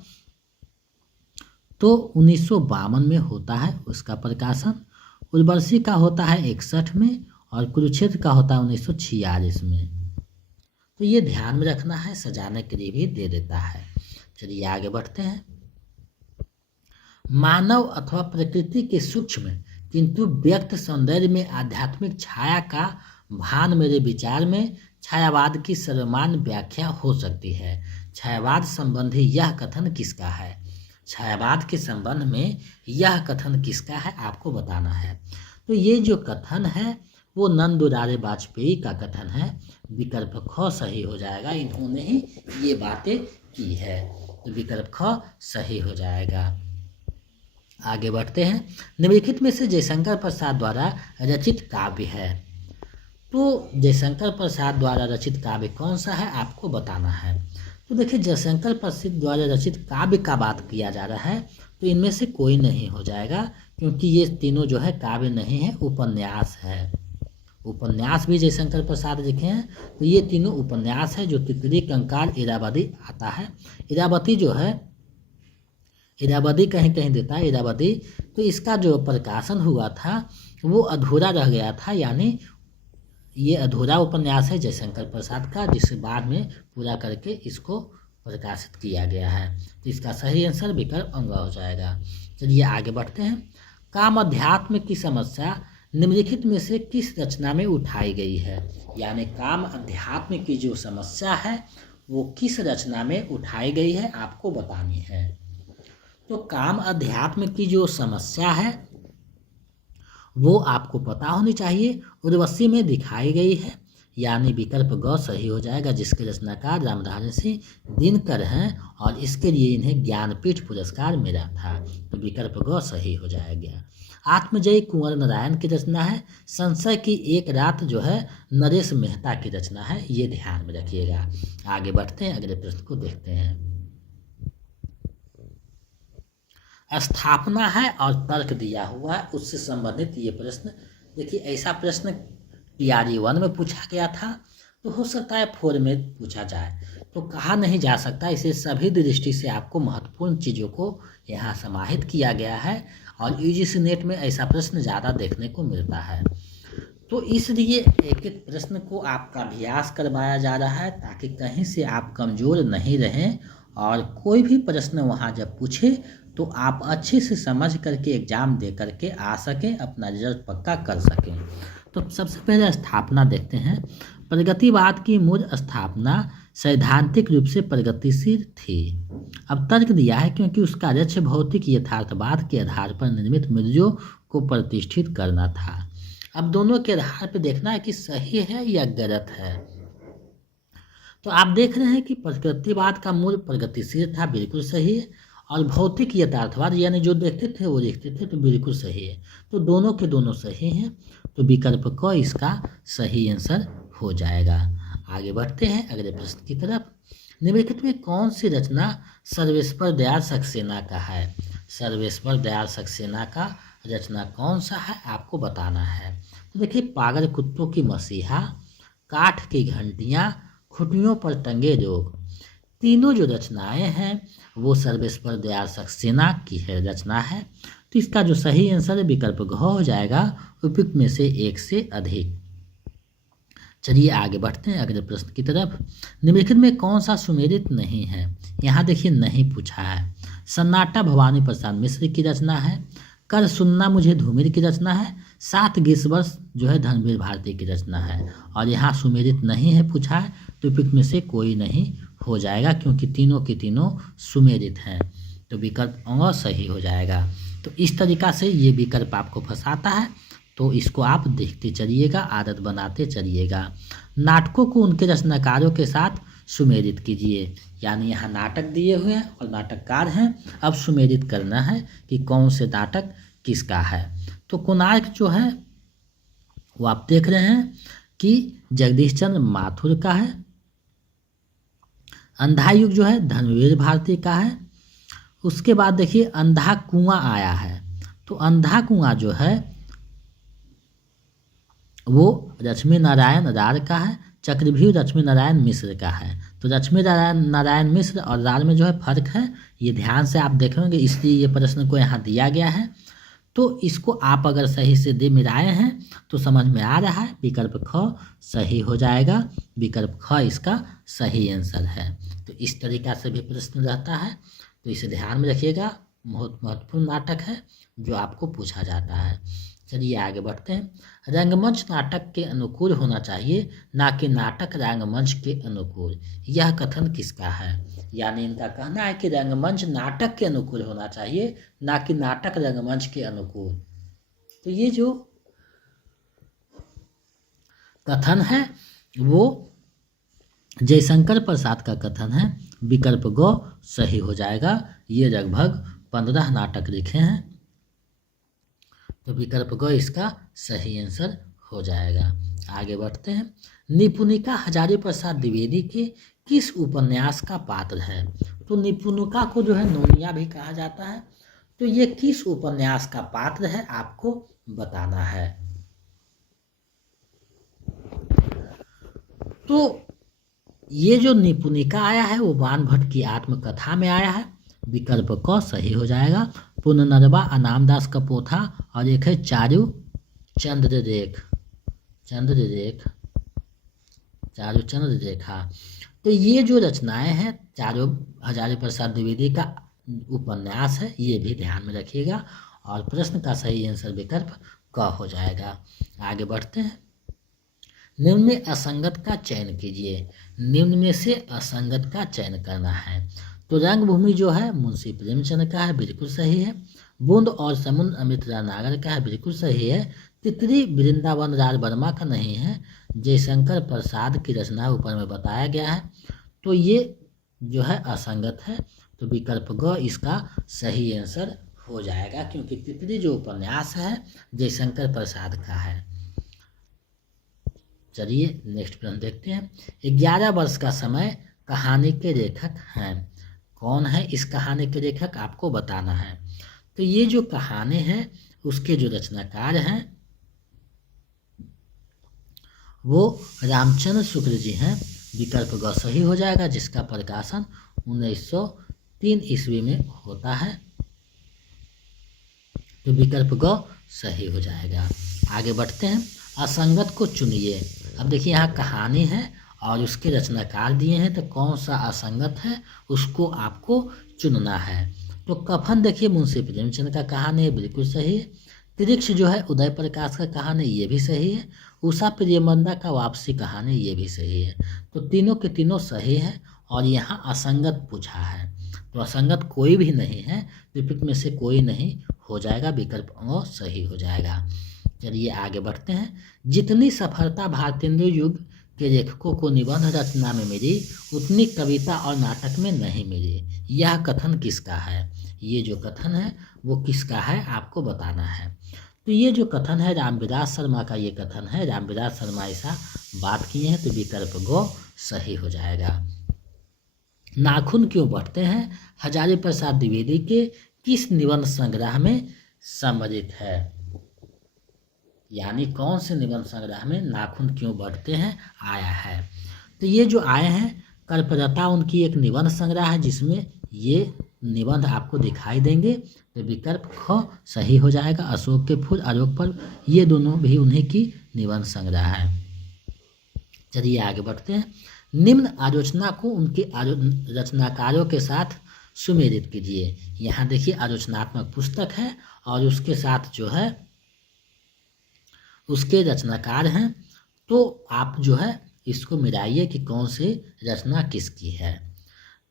तो 1952 में होता है उसका प्रकाशन। उर्वशी का होता है 61 में और कुरुक्षेत्र का होता है 1946 में। तो ये ध्यान में रखना है, सजाने के लिए भी दे देता है। चलिए आगे बढ़ते हैं। मानव अथवा प्रकृति के सूक्ष्म किंतु व्यक्त सौंदर्य में आध्यात्मिक छाया का भान मेरे विचार में छायावाद की सर्वमान्य व्याख्या हो सकती है। छायावाद संबंधी यह कथन किसका है? छायावाद के संबंध में यह कथन किसका है आपको बताना है। तो ये जो कथन है वो नंद दुलारे वाजपेयी का कथन है। विकल्प ख सही हो जाएगा। इन्होंने ही ये बातें की है। तो विकल्प ख सही हो जाएगा। आगे बढ़ते हैं। निम्नलिखित में से जयशंकर प्रसाद द्वारा रचित काव्य है। तो जयशंकर प्रसाद द्वारा रचित काव्य कौन सा है आपको बताना है। तो देखिए जयशंकर प्रसाद द्वारा रचित काव्य का बात किया जा रहा है तो इनमें से कोई नहीं हो जाएगा, क्योंकि ये तीनों जो है काव्य नहीं है, उपन्यास है। उपन्यास भी जयशंकर प्रसाद लिखे हैं। तो ये तीनों उपन्यास है। जो तितली, कंकाल, इरावदी आता है। इरावती जो है, इरावदी कहीं कहीं देता है इरावदी। तो इसका जो प्रकाशन हुआ था वो अधूरा रह गया था, यानी ये अधूरा उपन्यास है जयशंकर प्रसाद का, जिसे बाद में पूरा करके इसको प्रकाशित किया गया है। तो इसका सही आंसर विकल्प अंग हो जाएगा। चलिए आगे बढ़ते हैं। काम अध्यात्म की समस्या निम्नलिखित में से किस रचना में उठाई गई है? यानी काम अध्यात्म की जो समस्या है वो किस रचना में उठाई गई है आपको बतानी है। तो काम अध्यात्म की जो समस्या है वो आपको पता होनी चाहिए, उर्वशी में दिखाई गई है, यानी विकल्प ग सही हो जाएगा, जिसके रचनाकार रामधारी सिंह दिनकर हैं और इसके लिए इन्हें ज्ञानपीठ पुरस्कार मिला था। तो विकल्प ग सही हो जाएगा। आत्मजयी कुंवर नारायण की रचना है। संशय की एक रात जो है नरेश मेहता की रचना है, ये ध्यान में रखिएगा। आगे बढ़ते हैं, अगले प्रश्न को देखते हैं। स्थापना है और तर्क दिया हुआ है, उससे संबंधित ये प्रश्न। देखिए ऐसा प्रश्न TRE 1 में पूछा गया था, तो हो सकता है 4 में पूछा जाए, तो कहा नहीं जा सकता। इसे सभी दृष्टि से आपको महत्वपूर्ण चीज़ों को यहाँ समाहित किया गया है और UGC नेट में ऐसा प्रश्न ज़्यादा देखने को मिलता है। तो इसलिए एक एक प्रश्न को आपका अभ्यास करवाया जा रहा है, ताकि कहीं से आप कमज़ोर नहीं रहें और कोई भी प्रश्न वहाँ जब पूछे तो आप अच्छे से समझ करके एग्ज़ाम दे करके आ सकें, अपना रिजल्ट पक्का कर सकें। तो सबसे पहले स्थापना देखते हैं। प्रगतिवाद की मूल स्थापना सैद्धांतिक रूप से प्रगतिशील थी। अब तर्क दिया है क्योंकि उसका लक्ष्य भौतिक यथार्थवाद के आधार पर निर्मित मूल्यों को प्रतिष्ठित करना था। अब दोनों के आधार पर देखना है कि सही है या गलत है। तो आप देख रहे हैं कि प्रगतिवाद का मूल प्रगतिशील था, बिल्कुल सही है, और भौतिक यथार्थवाद यानी जो देखते थे वो देखते थे, तो बिल्कुल सही है। तो दोनों के दोनों सही हैं, तो विकल्प क इसका सही आंसर हो जाएगा। आगे बढ़ते हैं अगले प्रश्न की तरफ। निम्नलिखित में कौन सी रचना सर्वेश्वर दयाल सक्सेना का है? सर्वेश्वर दयाल सक्सेना का रचना कौन सा है आपको बताना है। तो देखिए पागल कुत्तों की मसीहा, काठ की घंटियाँ, खुटियों पर टंगे लोग, तीनों जो रचनाएं हैं वो सर्वेश्वर दयाल सक्सेना की है रचना है। तो इसका जो सही आंसर है विकल्प घ हो जाएगा, उपयुक्त में से एक से अधिक। चलिए आगे बढ़ते हैं अगले प्रश्न की तरफ। निम्नलिखित में कौन सा सुमेलित नहीं है? यहाँ देखिए नहीं पूछा है। सन्नाटा भवानी प्रसाद मिश्र की रचना है। कर सुनना मुझे धूमिल की रचना है। 7 ग्रीष्मवर्ष जो है धर्मवीर भारती की रचना है। और यहाँ सुमेलित नहीं है पूछा है, तो उपयुक्त में से कोई नहीं हो जाएगा, क्योंकि तीनों के तीनों सुमेलित हैं। तो विकल्प अ सही हो जाएगा। तो इस तरीका से ये विकल्प आपको फंसाता है, तो इसको आप देखते चलिएगा, आदत बनाते चलिएगा। नाटकों को उनके रचनाकारों के साथ सुमेलित कीजिए, यानी यहाँ नाटक दिए हुए हैं और नाटककार हैं, अब सुमेलित करना है कि कौन से नाटक किसका है। तो कोणार्क जो है वो आप देख रहे हैं कि जगदीश चंद्र माथुर का है। अंधा युग जो है धर्मवीर भारती का है। उसके बाद देखिए अंधा कुआं आया है, तो अंधा कुआं जो है वो लक्ष्मी नारायण रार का है। चक्रव्यूह लक्ष्मी नारायण मिश्र का है। तो लक्ष्मी नारायण मिश्र और रार में जो है फर्क है, ये ध्यान से आप देखेंगे, इसलिए ये प्रश्न को यहाँ दिया गया है। तो इसको आप अगर सही से दे मिलाए हैं तो समझ में आ रहा है, विकल्प ख सही हो जाएगा। विकल्प ख इसका सही आंसर है। तो इस तरीका से भी प्रश्न रहता है, तो इसे ध्यान में रखिएगा। बहुत महत्वपूर्ण नाटक है जो आपको पूछा जाता है। चलिए आगे बढ़ते हैं। रंगमंच नाटक के अनुकूल होना चाहिए, ना कि नाटक रंगमंच के अनुकूल। यह कथन किसका है? यानी इनका कहना है कि रंगमंच नाटक के अनुकूल होना चाहिए, ना कि नाटक रंगमंच के अनुकूल। तो ये जो कथन है वो जयशंकर प्रसाद का कथन है। विकल्प ग सही हो जाएगा। ये लगभग 15 नाटक लिखे हैं, तो विकल्प ग इसका सही आंसर हो जाएगा। आगे बढ़ते हैं। निपुणिका हजारी प्रसाद द्विवेदी के किस उपन्यास का पात्र है? तो निपुणिका को जो है नोनिया भी कहा जाता है। तो ये किस उपन्यास का पात्र है आपको बताना है। तो ये जो निपुणिका आया है वो बाणभट्ट की आत्मकथा में आया है। विकल्प क सही हो जाएगा। पुनर्नवा अनामदास का पोथा और एक है चारु चंद्ररेखा। तो ये जो रचनाएं हैं चारों हजारी प्रसाद द्विवेदी का उपन्यास है, ये भी ध्यान में रखिएगा। और प्रश्न का सही आंसर विकल्प क हो जाएगा। आगे बढ़ते हैं। निम्न में असंगत का चयन कीजिए। निम्न में से असंगत का चयन करना है। तो रंगभूमि जो है मुंशी प्रेमचंद का है, बिल्कुल सही है। बूंद और समुद्र अमृत नागर का है, बिल्कुल सही है। तितली वृंदावन राज वर्मा का नहीं है, जयशंकर प्रसाद की रचना ऊपर में बताया गया है। तो ये जो है असंगत है, तो विकल्प ग इसका सही आंसर हो जाएगा, क्योंकि तितली जो उपन्यास है जयशंकर प्रसाद का है। चलिए नेक्स्ट प्रश्न देखते हैं। 11 वर्ष का समय कहानी के लेखक हैं। कौन है इस कहानी के लेखक आपको बताना है। तो ये जो कहानी है उसके जो रचनाकार हैं वो रामचंद्र शुक्ल जी हैं। विकल्प ग सही हो जाएगा, जिसका प्रकाशन 1903 ईस्वी में होता है। तो विकल्प ग सही हो जाएगा। आगे बढ़ते हैं। असंगत को चुनिए। अब देखिए यहाँ कहानी है और उसके रचनाकार दिए हैं, तो कौन सा असंगत है उसको आपको चुनना है। तो कफन देखिए मुंशी प्रेमचंद का कहानी है, बिल्कुल सही है। त्रिक्ष जो है उदय प्रकाश का कहानी, ये भी सही है। उषा प्रियमंदा का वापसी कहानी, ये भी सही है। तो तीनों के तीनों सही है। और यहाँ असंगत पूछा है, तो असंगत कोई भी नहीं है, विपरीत में से कोई नहीं हो जाएगा। विकल्प वो सही हो जाएगा। चलिए आगे बढ़ते हैं। जितनी सफलता भारतेंदु युग के लेखकों को निबंध रचना में मिली, उतनी कविता और नाटक में नहीं मिली। यह कथन किसका है? ये जो कथन है वो किसका है आपको बताना है। तो ये जो कथन है रामविलास शर्मा का ये कथन है। रामविलास शर्मा ऐसा बात किए हैं, तो विकल्प गो सही हो जाएगा। नाखून क्यों बढ़ते हैं हजारी प्रसाद द्विवेदी के किस निबंध संग्रह में सम्मिलित है? यानी कौन से निबंध संग्रह में नाखून क्यों बढ़ते हैं आया है। तो ये जो आए हैं कल्पलता उनकी एक निबंध संग्रह है, जिसमें ये निबंध आपको दिखाई देंगे। तो विकल्प ख सही हो जाएगा। अशोक के फूल, आलोक पर्व, ये दोनों भी उन्हीं की निबंध संग्रह है। चलिए आगे बढ़ते हैं। निम्न आलोचना को उनके रचनाकारों के साथ सुमेलित कीजिए। यहाँ देखिए आलोचनात्मक पुस्तक है और उसके साथ जो है उसके रचनाकार हैं। तो आप जो है इसको मिलाइए कि कौन सी रचना किसकी है।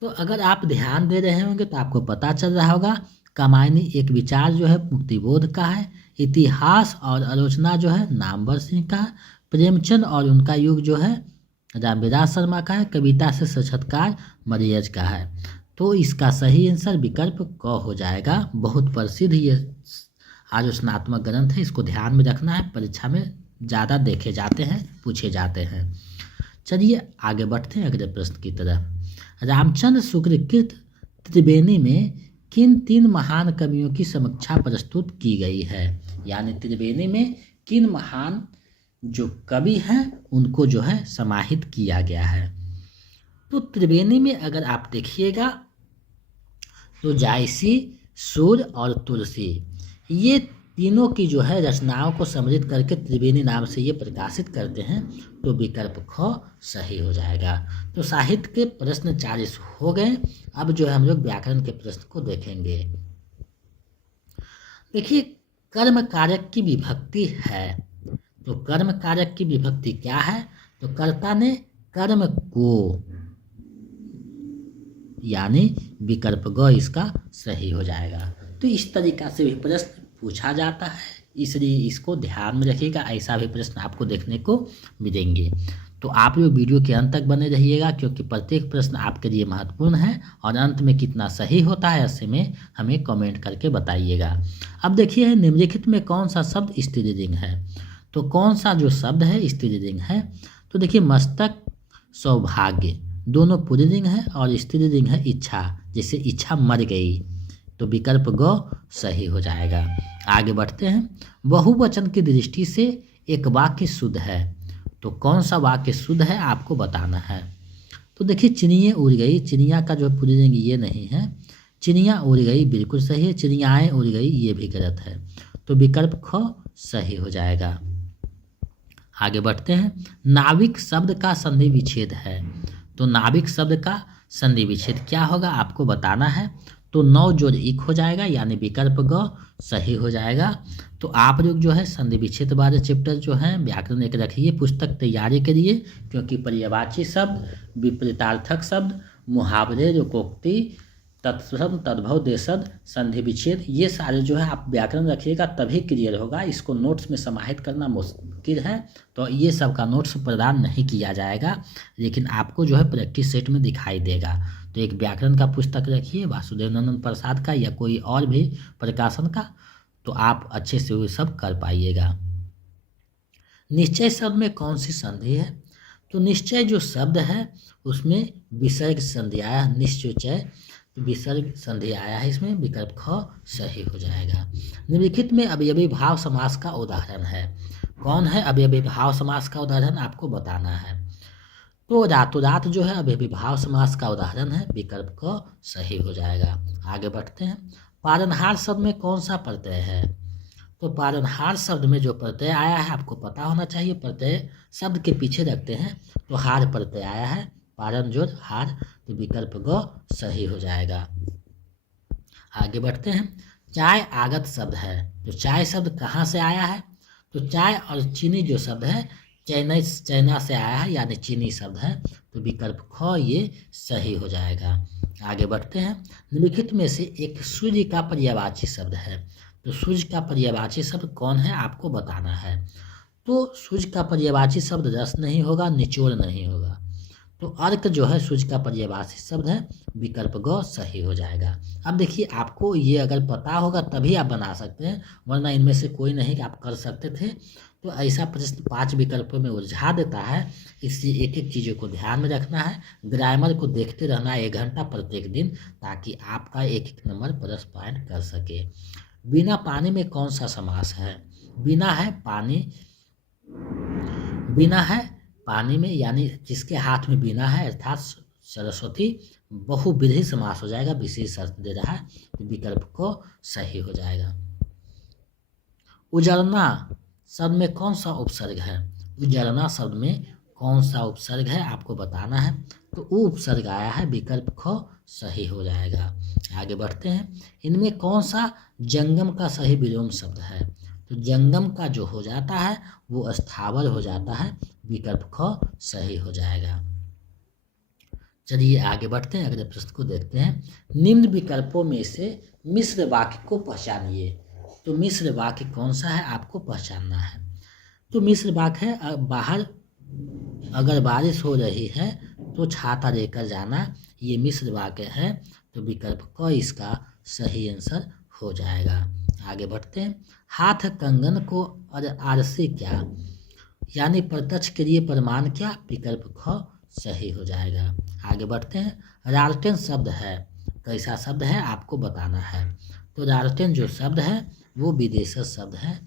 तो अगर आप ध्यान दे रहे होंगे तो आपको पता चल रहा होगा। कामायनी एक विचार जो है मुक्तिबोध का है। इतिहास और आलोचना जो है नामवर सिंह का। प्रेमचंद और उनका युग जो है रामविलास शर्मा का है। कविता से साक्षात्कार मरियज का है। तो इसका सही आंसर विकल्प क हो जाएगा। बहुत प्रसिद्ध ये आलोचनात्मक ग्रंथ है, इसको ध्यान में रखना है, परीक्षा में ज़्यादा देखे जाते हैं, पूछे जाते हैं। चलिए आगे बढ़ते हैं अगले प्रश्न की तरफ। रामचंद्र शुक्लकृत त्रिवेणी में किन 3 महान कवियों की समीक्षा प्रस्तुत की गई है? यानी त्रिवेणी में किन महान जो कवि हैं उनको जो है समाहित किया गया है। तो त्रिवेणी में अगर आप देखिएगा तो जायसी, सूर्य और तुलसी, ये तीनों की जो है रचनाओं को सम्मिलित करके त्रिवेणी नाम से ये प्रकाशित करते हैं। तो विकल्प ख सही हो जाएगा। तो साहित्य के प्रश्न 40 हो गए। अब जो है हम लोग व्याकरण के प्रश्न को देखेंगे। देखिए, कर्म कारक की विभक्ति है, तो कर्म कारक की विभक्ति क्या है? तो कर्ता ने कर्म को, यानी विकल्प ग इसका सही हो जाएगा। तो इस तरीका से भी प्रश्न पूछा जाता है, इसलिए इसको ध्यान में रखिएगा। ऐसा भी प्रश्न आपको देखने को मिलेंगे। तो आप लोग वीडियो के अंत तक बने रहिएगा, क्योंकि प्रत्येक प्रश्न आपके लिए महत्वपूर्ण है और अंत में कितना सही होता है ऐसे में हमें कमेंट करके बताइएगा। अब देखिए, निम्नलिखित में कौन सा शब्द स्त्रीलिंग है? तो कौन सा जो शब्द है स्त्रीलिंग है? तो देखिए, मस्तक, सौभाग्य दोनों पुल्लिंग है और स्त्रीलिंग है इच्छा, जैसे इच्छा मर गई। तो विकल्प ग सही हो जाएगा। आगे बढ़ते हैं। बहुवचन की दृष्टि से एक वाक्य शुद्ध है, तो कौन सा वाक्य शुद्ध है आपको बताना है। तो देखिए, चिड़िया उड़ गई, चिड़िया का जो पुल्लिंग ये नहीं है। चिड़िया उड़ गई बिल्कुल सही है, चिड़ियाएँ उड़ गई ये भी गलत है। तो विकल्प ख सही हो जाएगा। आगे बढ़ते हैं। नाविक शब्द का संधि विच्छेद है, तो नाविक शब्द का संधि विच्छेद क्या होगा आपको बताना है। तो 9 जोड़ 1 हो जाएगा, यानी विकल्प ग सही हो जाएगा। तो आप लोग जो है संधि विच्छेद वाले चैप्टर जो है व्याकरण एक रखिए पुस्तक तैयारी के लिए, क्योंकि पर्यायवाची शब्द, विपरीतार्थक शब्द, मुहावरे, लोकोक्ति, तत्सम, तद्भव, देशज, संधि विच्छेद, ये सारे जो है आप व्याकरण रखिएगा तभी क्लियर होगा। इसको नोट्स में समाहित करना मुश्किल है, तो ये सब का नोट्स प्रदान नहीं किया जाएगा, लेकिन आपको जो है प्रैक्टिस सेट में दिखाई देगा। तो एक व्याकरण का पुस्तक रखिए, वासुदेव नंदन प्रसाद का या कोई और भी प्रकाशन का, तो आप अच्छे से वो सब कर पाइएगा। निश्चय शब्द में कौन सी संधि है? तो निश्चय जो शब्द है उसमें विसर्ग संधि आया, निश्चय विसर्ग संधि आया है इसमें। विकल्प ख सही हो जाएगा। निम्नलिखित में अवयवी भाव समास का उदाहरण है, कौन है अवयवी भाव समास का उदाहरण आपको बताना है। तो रातों रात जो है अवयवी भाव समास का उदाहरण है, विकल्प क सही हो जाएगा। आगे बढ़ते हैं। पारनहार शब्द में कौन सा प्रत्यय है? तो पारनहार शब्द में जो प्रत्यय आया है आपको पता होना चाहिए, प्रत्यय शब्द के पीछे रखते हैं, तो हार प्रत्यय आया है, पारन जोड़ हार, तो विकल्प ग सही हो जाएगा। आगे बढ़ते हैं। चाय आगत शब्द है, तो चाय शब्द कहाँ से आया है? तो चाय और चीनी जो शब्द है चाइना से आया है, यानी चीनी शब्द है, तो विकल्प ख ये सही हो जाएगा। आगे बढ़ते हैं। निम्नलिखित में से एक सूर्य का पर्यायवाची शब्द है, तो सूर्य का पर्यायवाची शब्द कौन है आपको बताना है। तो सूर्य का पर्यायवाची शब्द रस नहीं होगा, निचोड़ नहीं होगा, तो अर्क जो है सूर्य का पर्यायवाची शब्द है, विकल्प ग सही हो जाएगा। अब देखिए, आपको ये अगर पता होगा तभी आप बना सकते हैं, वरना इनमें से कोई नहीं कि आप कर सकते थे। तो ऐसा प्रश्न 5 विकल्पों में उलझा देता है, इसलिए एक एक चीज़ों को ध्यान में रखना है। ग्रामर को देखते रहना 1 घंटा प्रत्येक दिन, ताकि आपका एक नंबर प्लस पॉइंट कर सके। बिना पानी में कौन सा समास है? बिना है पानी, बिना है पानी में, यानी जिसके हाथ में बीना है अर्थात सरस्वती, बहुविधि समास हो जाएगा, विशेष अर्थ दे रहा है, तो विकल्प को सही हो जाएगा। उजड़ना शब्द में कौन सा उपसर्ग है? उजड़ना शब्द में कौन सा उपसर्ग है आपको बताना है। तो उपसर्ग आया है, विकल्प ख सही हो जाएगा। आगे बढ़ते हैं। इनमें कौन सा जंगम का सही विलोम शब्द है? तो जंगम का जो हो जाता है वो स्थावर हो जाता है, विकल्प ख सही हो जाएगा। चलिए आगे बढ़ते हैं, अगले प्रश्न को देखते हैं। निम्न विकल्पों में से मिश्र वाक्य को पहचानिए, तो मिश्र वाक्य कौन सा है आपको पहचानना है। तो मिश्र वाक्य है, बाहर अगर बारिश हो रही है तो छाता लेकर जाना, ये मिश्र वाक्य है, तो विकल्प क इसका सही आंसर हो जाएगा। आगे बढ़ते हैं। हाथ कंगन को आरसे क्या, यानी प्रत्यक्ष के लिए प्रमाण क्या, विकल्प ख सही हो जाएगा। आगे बढ़ते हैं। राल्टेन शब्द है, कैसा शब्द है आपको बताना है। तो राल्टेन जो शब्द है वो विदेशज शब्द है,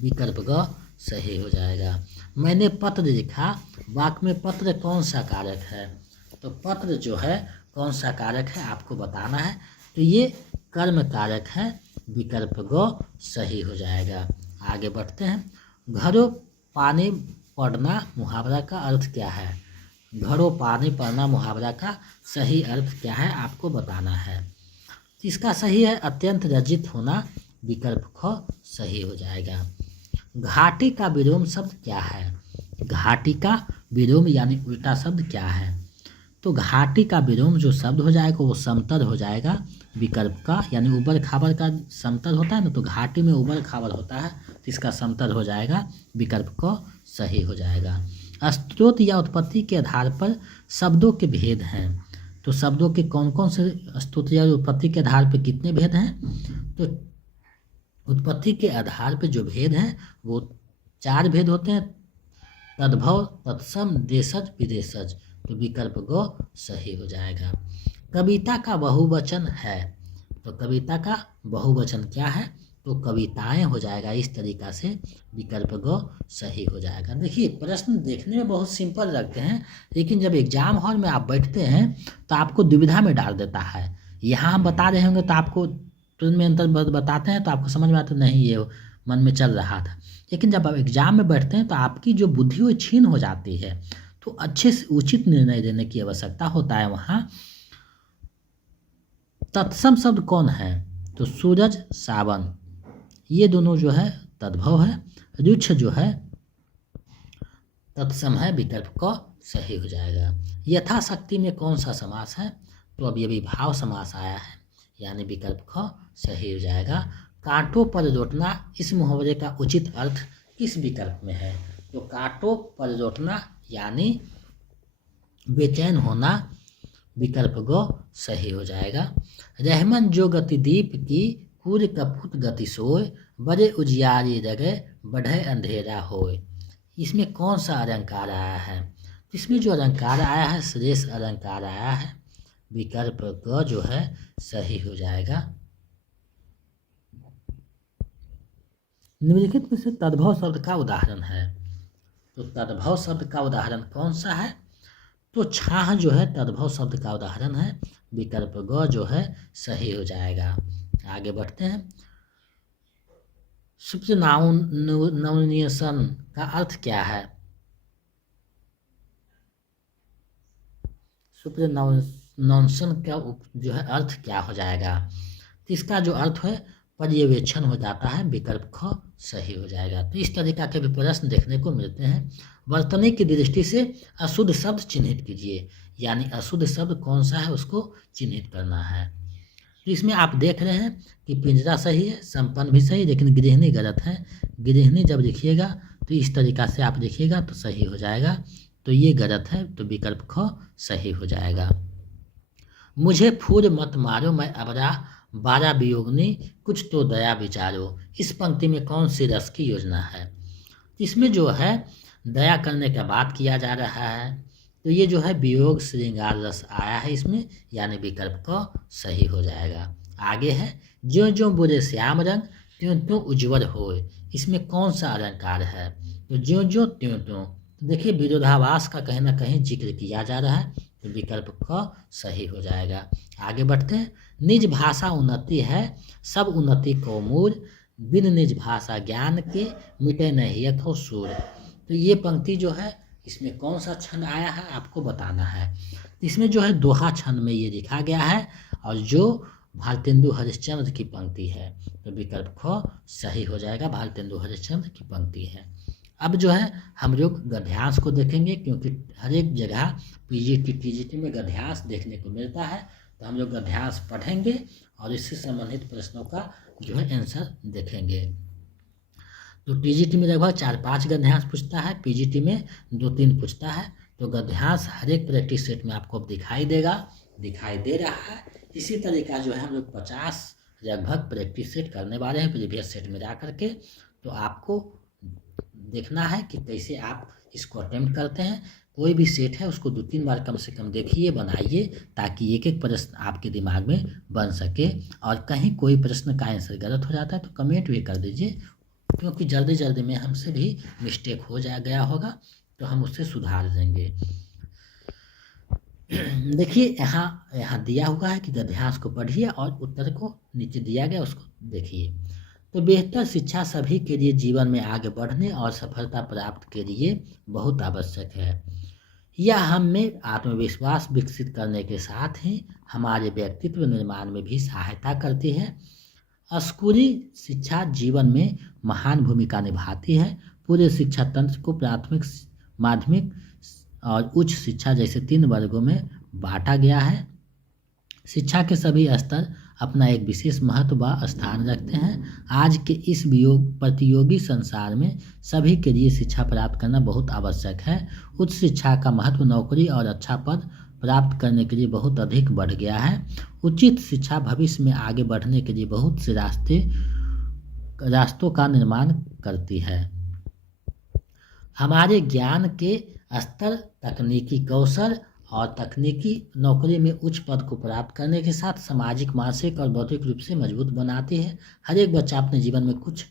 विकल्प ग सही हो जाएगा। मैंने पत्र लिखा, वाक्य में पत्र कौन सा कारक है? तो पत्र जो है कौन सा कारक है आपको बताना है। तो ये कर्म कारक है, विकल्प ग सही हो जाएगा। आगे बढ़ते हैं। घरों पानी पड़ना मुहावरा का अर्थ क्या है? घरों पानी पड़ना मुहावरा का सही अर्थ क्या है आपको बताना है। इसका सही है अत्यंत लज्जित होना, विकल्प ख सही हो जाएगा। घाटी का विलोम शब्द क्या है? घाटी का विलोम यानी उल्टा शब्द क्या है? तो घाटी का विलोम जो शब्द हो जाएगा वो समतल हो जाएगा, विकल्प का, यानी उबड़ खाबड़ का समतल होता है ना, तो घाटी में उबड़ खाबड़ होता है, तो इसका समतल हो जाएगा, विकल्प का सही हो जाएगा। स्रोत या उत्पत्ति के आधार पर शब्दों के भेद हैं। तो शब्दों के कौन कौन से स्रोत या उत्पत्ति के आधार पर कितने भेद हैं? तो उत्पत्ति के आधार पर जो भेद हैं वो 4 भेद होते हैं, तद्भव, तत्सम, देशज, विदेशज। तो विकल्प ग सही हो जाएगा। कविता का बहुवचन है, तो कविता का बहुवचन क्या है? तो कविताएं हो जाएगा। इस तरीका से विकल्प ग सही हो जाएगा। देखिए प्रश्न देखने में बहुत सिंपल लगते हैं, लेकिन जब एग्जाम हॉल में आप बैठते हैं तो आपको दुविधा में डाल देता है। यहाँ हम बता रहे होंगे तो आपको तुरंत में अंतर बताते हैं तो आपको समझ में आता नहीं ये मन में चल रहा था, लेकिन जब आप एग्जाम में बैठते हैं तो आपकी जो बुद्धि वो क्षीण हो जाती है, तो अच्छे से उचित निर्णय देने की आवश्यकता होता है वहाँ। तत्सम शब्द कौन है? तो सूरज, सावन, ये दोनों जो है तद्भव है। रुक्ष जो है तत्सम है, विकल्प का सही हो जाएगा। यथाशक्ति में कौन सा समास है? तो अब ये विभाव समास आया है, यानी विकल्प का सही हो जाएगा। कांटों पर लौटना, इस मुहावरे का उचित अर्थ किस विकल्प में है? तो कांटों पर लौटना यानी बेचैन होना, विकल्प ग सही हो जाएगा। रहमन जो गतिदीप की कूर कपूत गति सोय, बड़े उजियारी लगे बढ़े अंधेरा होय। इसमें कौन सा अलंकार आया है? इसमें जो अलंकार आया है श्रेष्ठ अलंकार आया है, विकल्प ग जो है सही हो जाएगा। निम्नलिखित में से तद्भव शब्द का उदाहरण है, तो तद्भव शब्द का उदाहरण कौन सा है? तो छाह जो है तद्भव शब्द का उदाहरण है, विकल्प ग जो है सही हो जाएगा। आगे बढ़ते हैं। सुप्रनाउंसिएशन का अर्थ क्या है? सुप्रनाउंसिएशन का जो है अर्थ क्या हो जाएगा? तो इसका जो अर्थ है पर्यवेक्षण हो जाता है, विकल्प ख सही हो जाएगा। तो इस तरीका के भी प्रश्न देखने को मिलते हैं। वर्तनी की दृष्टि से अशुद्ध शब्द चिन्हित कीजिए, यानी अशुद्ध शब्द कौन सा है उसको चिन्हित करना है। तो इसमें आप देख रहे हैं कि पिंजरा सही है, संपन्न भी सही, लेकिन गृहिणी गलत है। गृहिणी जब लिखिएगा तो इस तरीका से आप लिखिएगा तो सही हो जाएगा, तो ये गलत है, तो विकल्प ख सही हो जाएगा। मुझे फूल मत मारो मैं अबरा 12 वियोगनी कुछ तो दया विचारो, इस पंक्ति में कौन सी रस की योजना है? इसमें जो है दया करने का बात किया जा रहा है, तो ये जो है वियोग श्रृंगार रस आया है इसमें, यानी विकल्प का सही हो जाएगा। आगे है ज्यों ज्यों बुरे श्याम रंग त्यों त्यों उज्ज्वल होए, इसमें कौन सा अलंकार है? तो ज्यों ज्यों त्यों त्यों, तो देखिए विरोधाभास का कहीं ना कहीं जिक्र किया जा रहा है, तो विकल्प का सही हो जाएगा। आगे बढ़ते हैं। निज भाषा उन्नति है सब उन्नति को मूल, बिन निज भाषा ज्ञान के मिटे नहीं यथो सूर। तो ये पंक्ति जो है इसमें कौन सा छंद आया है आपको बताना है। इसमें जो है दोहा छंद में ये लिखा गया है, और जो भारतेंदु हरिश्चंद्र की पंक्ति है, तो विकल्प ख सही हो जाएगा, भारतेंदु हरिश्चंद्र की पंक्ति है। अब जो है हम लोग गद्यांश को देखेंगे, क्योंकि हर एक जगह पीजीटी टीजीटी में गद्यांश देखने को मिलता है, तो हम लोग गद्यांश पढ़ेंगे और इससे संबंधित प्रश्नों का जो है आंसर देखेंगे। तो टीजीटी में लगभग 4-5 गद्यांश पूछता है, पीजीटी में 2-3 पूछता है। तो गद्यांश हर एक प्रैक्टिस सेट में आपको दिखाई दे रहा है। इसी तरीका जो है हम लोग 50 लगभग प्रैक्टिस सेट करने वाले हैं प्रीवियस सेट में जा करके, तो आपको देखना है कि कैसे आप इसको अटेम्प्ट करते हैं। कोई भी सेट है उसको 2-3 बार कम से कम देखिए, बनाइए, ताकि एक एक प्रश्न आपके दिमाग में बन सके। और कहीं कोई प्रश्न का आंसर गलत हो जाता है तो कमेंट भी कर दीजिए, क्योंकि जल्दी जल्दी में हमसे भी मिस्टेक हो जा गया होगा तो हम उससे सुधार देंगे। देखिए यहाँ दिया हुआ है कि गद्यांश को पढ़िए और उत्तर को नीचे दिया गया उसको देखिए। तो बेहतर शिक्षा सभी के लिए जीवन में आगे बढ़ने और सफलता प्राप्त के लिए बहुत आवश्यक है। यह हम में आत्मविश्वास विकसित करने के साथ ही हमारे व्यक्तित्व निर्माण में भी सहायता करती है। स्कूली शिक्षा जीवन में महान भूमिका निभाती है। पूरे शिक्षा तंत्र को प्राथमिक, माध्यमिक और उच्च शिक्षा जैसे 3 वर्गों में बांटा गया है। शिक्षा के सभी स्तर अपना एक विशेष महत्व व स्थान रखते हैं। आज के इस प्रतियोगी संसार में सभी के लिए शिक्षा प्राप्त करना बहुत आवश्यक है। उच्च शिक्षा का महत्व नौकरी और अच्छा पद प्राप्त करने के लिए बहुत अधिक बढ़ गया है। उचित शिक्षा भविष्य में आगे बढ़ने के लिए बहुत से रास्तों का निर्माण करती है। हमारे ज्ञान के स्तर, तकनीकी कौशल और तकनीकी नौकरी में उच्च पद को प्राप्त करने के साथ सामाजिक, मानसिक और बौद्धिक रूप से मजबूत बनाती है। हर एक बच्चा अपने जीवन में कुछ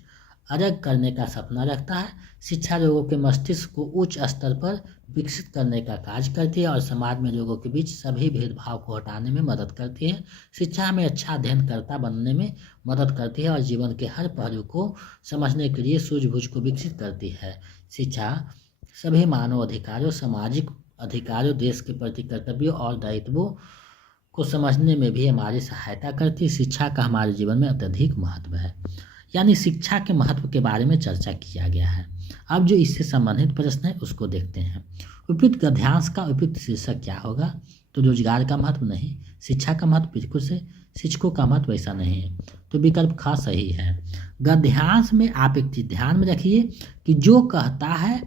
अलग करने का सपना रखता है। शिक्षा लोगों के मस्तिष्क को उच्च स्तर पर विकसित करने का कार्य करती है और समाज में लोगों के बीच सभी भेदभाव को हटाने में मदद करती है। शिक्षा हमें अच्छा अध्ययनकर्ता बनने में मदद करती है और जीवन के हर पहलू को समझने के लिए सूझबूझ को विकसित करती है। शिक्षा सभी मानव अधिकारों, सामाजिक अधिकारों, देश के प्रति कर्तव्यों और दायित्वों को समझने में भी हमारी सहायता करती है। शिक्षा का हमारे जीवन में अत्यधिक महत्व है। यानी शिक्षा के महत्व के बारे में चर्चा किया गया है। अब जो इससे संबंधित प्रश्न है उसको देखते हैं। उपयुक्त गद्यांश का उपयुक्त शीर्षक क्या होगा? तो रोजगार का महत्व नहीं, शिक्षा का महत्व बिल्कुल से, शिक्षकों का महत्व ऐसा नहीं है, तो विकल्प ख सही है। गद्यांश में आप एक चीज ध्यान में रखिए कि जो कहता है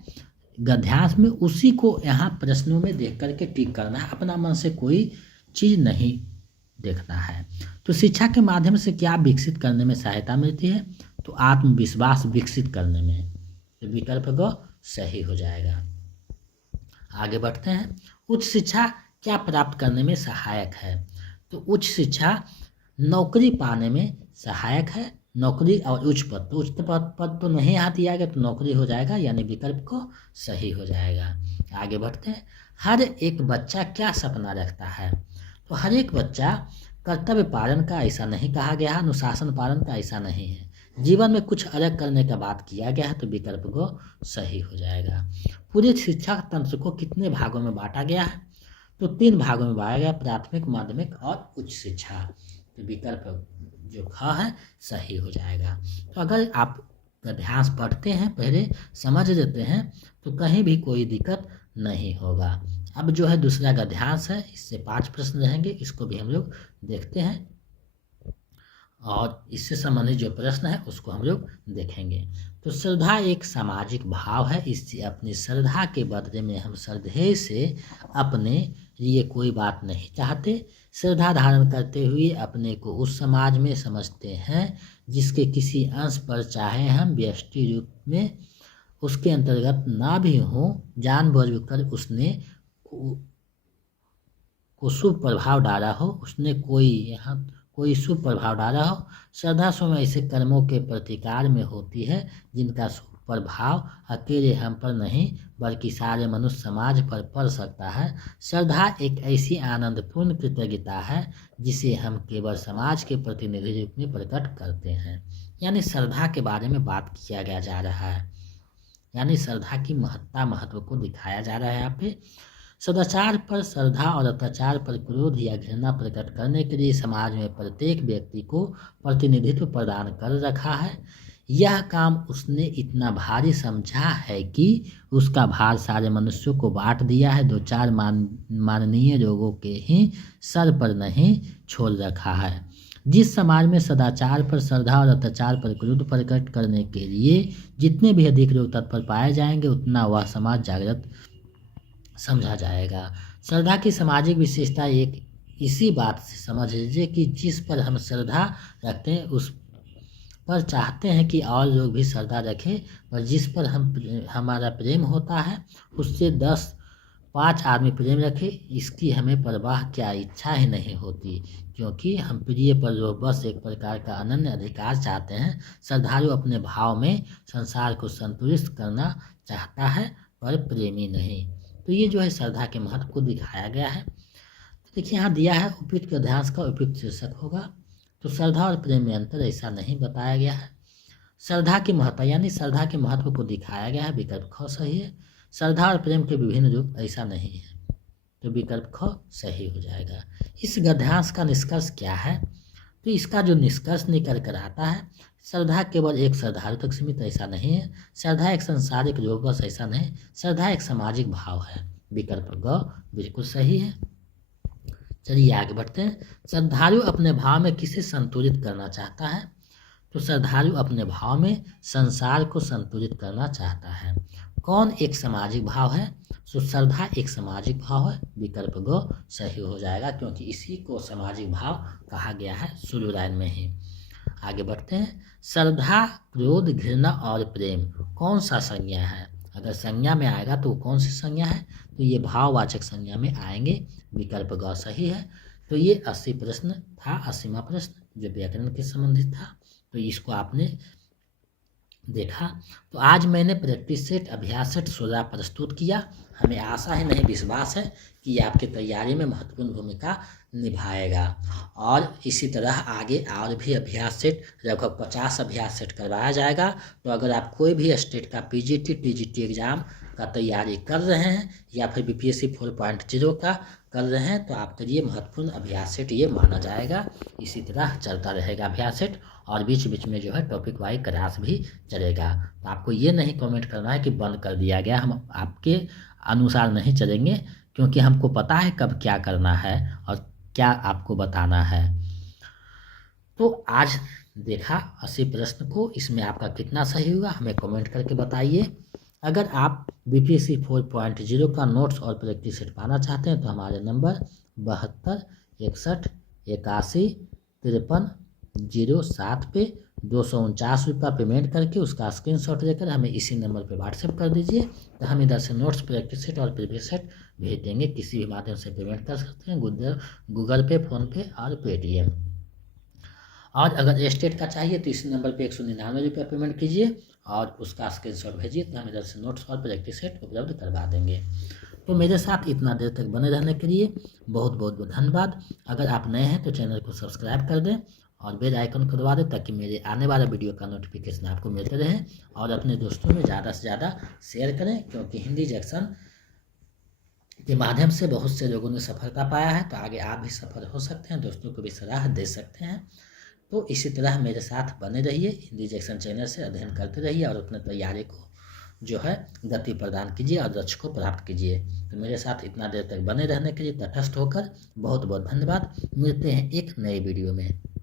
गद्यांश में उसी को यहाँ प्रश्नों में देख करके टिक करना है, अपना मन से कोई चीज नहीं देखना है। तो शिक्षा के माध्यम से क्या विकसित करने में सहायता मिलती है? तो आत्मविश्वास विकसित करने में, तो विकल्प ग सही हो जाएगा। आगे बढ़ते हैं। उच्च शिक्षा क्या प्राप्त करने में सहायक है? तो उच्च शिक्षा नौकरी पाने में सहायक है। नौकरी और उच्च पद, तो उच्च पद तो नहीं हाथ आएगा तो नौकरी हो जाएगा, यानी विकल्प को सही हो जाएगा। आगे बढ़ते हैं। हर एक बच्चा क्या सपना रखता है? तो हर एक बच्चा कर्तव्य पालन का ऐसा नहीं कहा गया है, अनुशासन पालन का ऐसा नहीं है, जीवन में कुछ अलग करने का बात किया गया है, तो विकल्प को सही हो जाएगा। पूरे शिक्षा तंत्र को कितने भागों में बांटा गया है? तो 3 भागों में बांटा गया, प्राथमिक, माध्यमिक और उच्च शिक्षा, तो विकल्प जो ख है सही हो जाएगा। तो अगर आप गद्यांश पढ़ते हैं, पहले समझ लेते हैं, तो कहीं भी कोई दिक्कत नहीं होगा। अब जो है दूसरा गद्यांश है, इससे 5 प्रश्न रहेंगे, इसको भी हम लोग देखते हैं और इससे संबंधित जो प्रश्न है उसको हम लोग देखेंगे। तो श्रद्धा एक सामाजिक भाव है, इससे अपनी श्रद्धा के बदले में हम श्रद्धेय से अपने लिए कोई बात नहीं चाहते। श्रद्धा धारण करते हुए अपने को उस समाज में समझते हैं जिसके किसी अंश पर चाहे हम व्यष्टि रूप में उसके अंतर्गत ना भी हों, जानबूझकर उसने को शुभ प्रभाव डाला हो, उसने कोई शुभ प्रभाव डाला हो। श्रद्धा स्वयं ऐसे कर्मों के प्रतिकार में होती है जिनका शुभ प्रभाव अकेले हम पर नहीं बल्कि सारे मनुष्य समाज पर पड़ सकता है। श्रद्धा एक ऐसी आनंदपूर्ण कृतज्ञता है जिसे हम केवल समाज के प्रतिनिधि रूप में प्रकट करते हैं। यानी श्रद्धा के बारे में बात किया गया जा रहा है, यानी श्रद्धा की महत्व को दिखाया जा रहा है यहाँ पे। सदाचार पर श्रद्धा और अत्याचार पर क्रोध या घृणा प्रकट करने के लिए समाज में प्रत्येक व्यक्ति को प्रतिनिधित्व प्रदान कर रखा है। यह काम उसने इतना भारी समझा है कि उसका भार सारे मनुष्यों को बांट दिया है, 2-4 माननीय लोगों के ही सर पर नहीं छोड़ रखा है। जिस समाज में सदाचार पर श्रद्धा और अत्याचार पर क्रोध प्रकट करने के लिए जितने भी अधिक लोग तत्पर पाए जाएंगे उतना वह समाज जागृत समझा जाएगा। श्रद्धा की सामाजिक विशेषता एक इसी बात से समझ लीजिए कि जिस पर हम श्रद्धा रखते हैं पर चाहते हैं कि और लोग भी श्रद्धा रखें, पर जिस पर हमारा प्रेम होता है उससे 5 आदमी प्रेम रखें, इसकी हमें परवाह क्या इच्छा ही नहीं होती, क्योंकि हम प्रिय पर लोग बस एक प्रकार का अनन्य अधिकार चाहते हैं। श्रद्धालु अपने भाव में संसार को संतुलित करना चाहता है, पर प्रेमी नहीं। तो ये जो है श्रद्धा के महत्व को दिखाया गया है। तो देखिए यहाँ दिया है उपयुक्त अध्यास का उपयुक्त शीर्षक होगा। तो श्रद्धा और प्रेम में अंतर ऐसा नहीं बताया गया है। श्रद्धा की महत्ता यानी श्रद्धा के महत्व को दिखाया गया है, विकल्प ख सही है। श्रद्धा और प्रेम के विभिन्न रूप ऐसा नहीं है, तो विकल्प ख सही हो जाएगा। इस गद्यांश का निष्कर्ष क्या है? तो इसका जो निष्कर्ष निकल कर आता है, श्रद्धा केवल एक श्रद्धालु तक सीमित ऐसा नहीं है। श्रद्धा एक संसारिक रोग बस ऐसा नहीं। श्रद्धा एक सामाजिक भाव है, विकल्प ग बिल्कुल सही है। चलिए आगे बढ़ते हैं। श्रद्धालु अपने भाव में किसे संतुलित करना चाहता है? तो श्रद्धालु अपने भाव में संसार को संतुलित करना चाहता है। कौन एक सामाजिक भाव है? तो श्रद्धा एक सामाजिक भाव है, विकल्प ग सही हो जाएगा, क्योंकि इसी को सामाजिक भाव कहा गया है शुरू लाइन में ही। आगे बढ़ते हैं। श्रद्धा, क्रोध, घृणा और प्रेम कौन सा संज्ञा है? अगर संज्ञा में आएगा तो कौन सी संज्ञा है? तो ये भाववाचक संज्ञा में आएंगे, विकल्प ग सही है। तो ये 80 प्रश्न था, 80वां प्रश्न जो व्याकरण के संबंधित था। तो इसको आपने देखा। तो आज मैंने प्रैक्टिस सेट अभ्यास सेट 16 प्रस्तुत किया। हमें आशा है, नहीं विश्वास है कि ये आपकी तैयारी में महत्वपूर्ण भूमिका निभाएगा। और इसी तरह आगे और भी अभ्यास सेट लगभग 50 अभ्यास सेट करवाया जाएगा। तो अगर आप कोई भी स्टेट का पीजीटी टीजीटी एग्ज़ाम का तैयारी कर रहे हैं या फिर बीपीएससी 4.0 का कर रहे हैं, तो आपके लिए महत्वपूर्ण अभ्यास सेट ये माना जाएगा। इसी तरह चलता रहेगा अभ्यास सेट, और बीच बीच में जो है टॉपिक वाइज क्लास भी चलेगा। तो आपको ये नहीं कमेंट करना है कि बंद कर दिया गया। हम आपके अनुसार नहीं चलेंगे, क्योंकि हमको पता है कब क्या करना है और क्या आपको बताना है। तो आज देखा 80 प्रश्न को, इसमें आपका कितना सही हुआ हमें कमेंट करके बताइए। अगर आप बीपीएससी 4.0 का नोट्स और प्रैक्टिस सेट पाना चाहते हैं तो हमारे नंबर 72 61 81 53 07 पे 249 रुपया पेमेंट करके उसका स्क्रीनशॉट लेकर हमें इसी नंबर पे व्हाट्सएप कर दीजिए। तो हम इधर से नोट्स, प्रैक्टिस सेट और प्रीवियस सेट भेज देंगे। किसी भी माध्यम से पेमेंट कर सकते हैं, गूगल पे, फ़ोनपे और पेटीएम। और अगर स्टेट का चाहिए तो इसी नंबर पे 199 रुपया पेमेंट कीजिए और उसका स्क्रीनशॉट भेजिए, तो हम इधर से नोट्स और प्रैक्टिस सेट उपलब्ध करवा देंगे। तो मेरे साथ इतना देर तक बने रहने के लिए बहुत बहुत धन्यवाद। अगर आप नए हैं तो चैनल को सब्सक्राइब कर दें और बेल आइकन को दबा दें, ताकि मेरे आने वाला वीडियो का नोटिफिकेशन आपको मिलते रहे। और अपने दोस्तों में ज़्यादा से ज़्यादा शेयर करें, क्योंकि हिंदी जंक्शन के माध्यम से बहुत से लोगों ने सफलता पाया है। तो आगे आप भी सफल हो सकते हैं, दोस्तों को भी सलाह दे सकते हैं। तो इसी तरह मेरे साथ बने रहिए, हिंदी जंक्शन चैनल से अध्ययन करते रहिए और अपने तैयारी को जो है गति प्रदान कीजिए और लक्ष्य को प्राप्त कीजिए। तो मेरे साथ इतना देर तक बने रहने के लिए तटस्थ होकर बहुत बहुत धन्यवाद। मिलते हैं एक नए वीडियो में।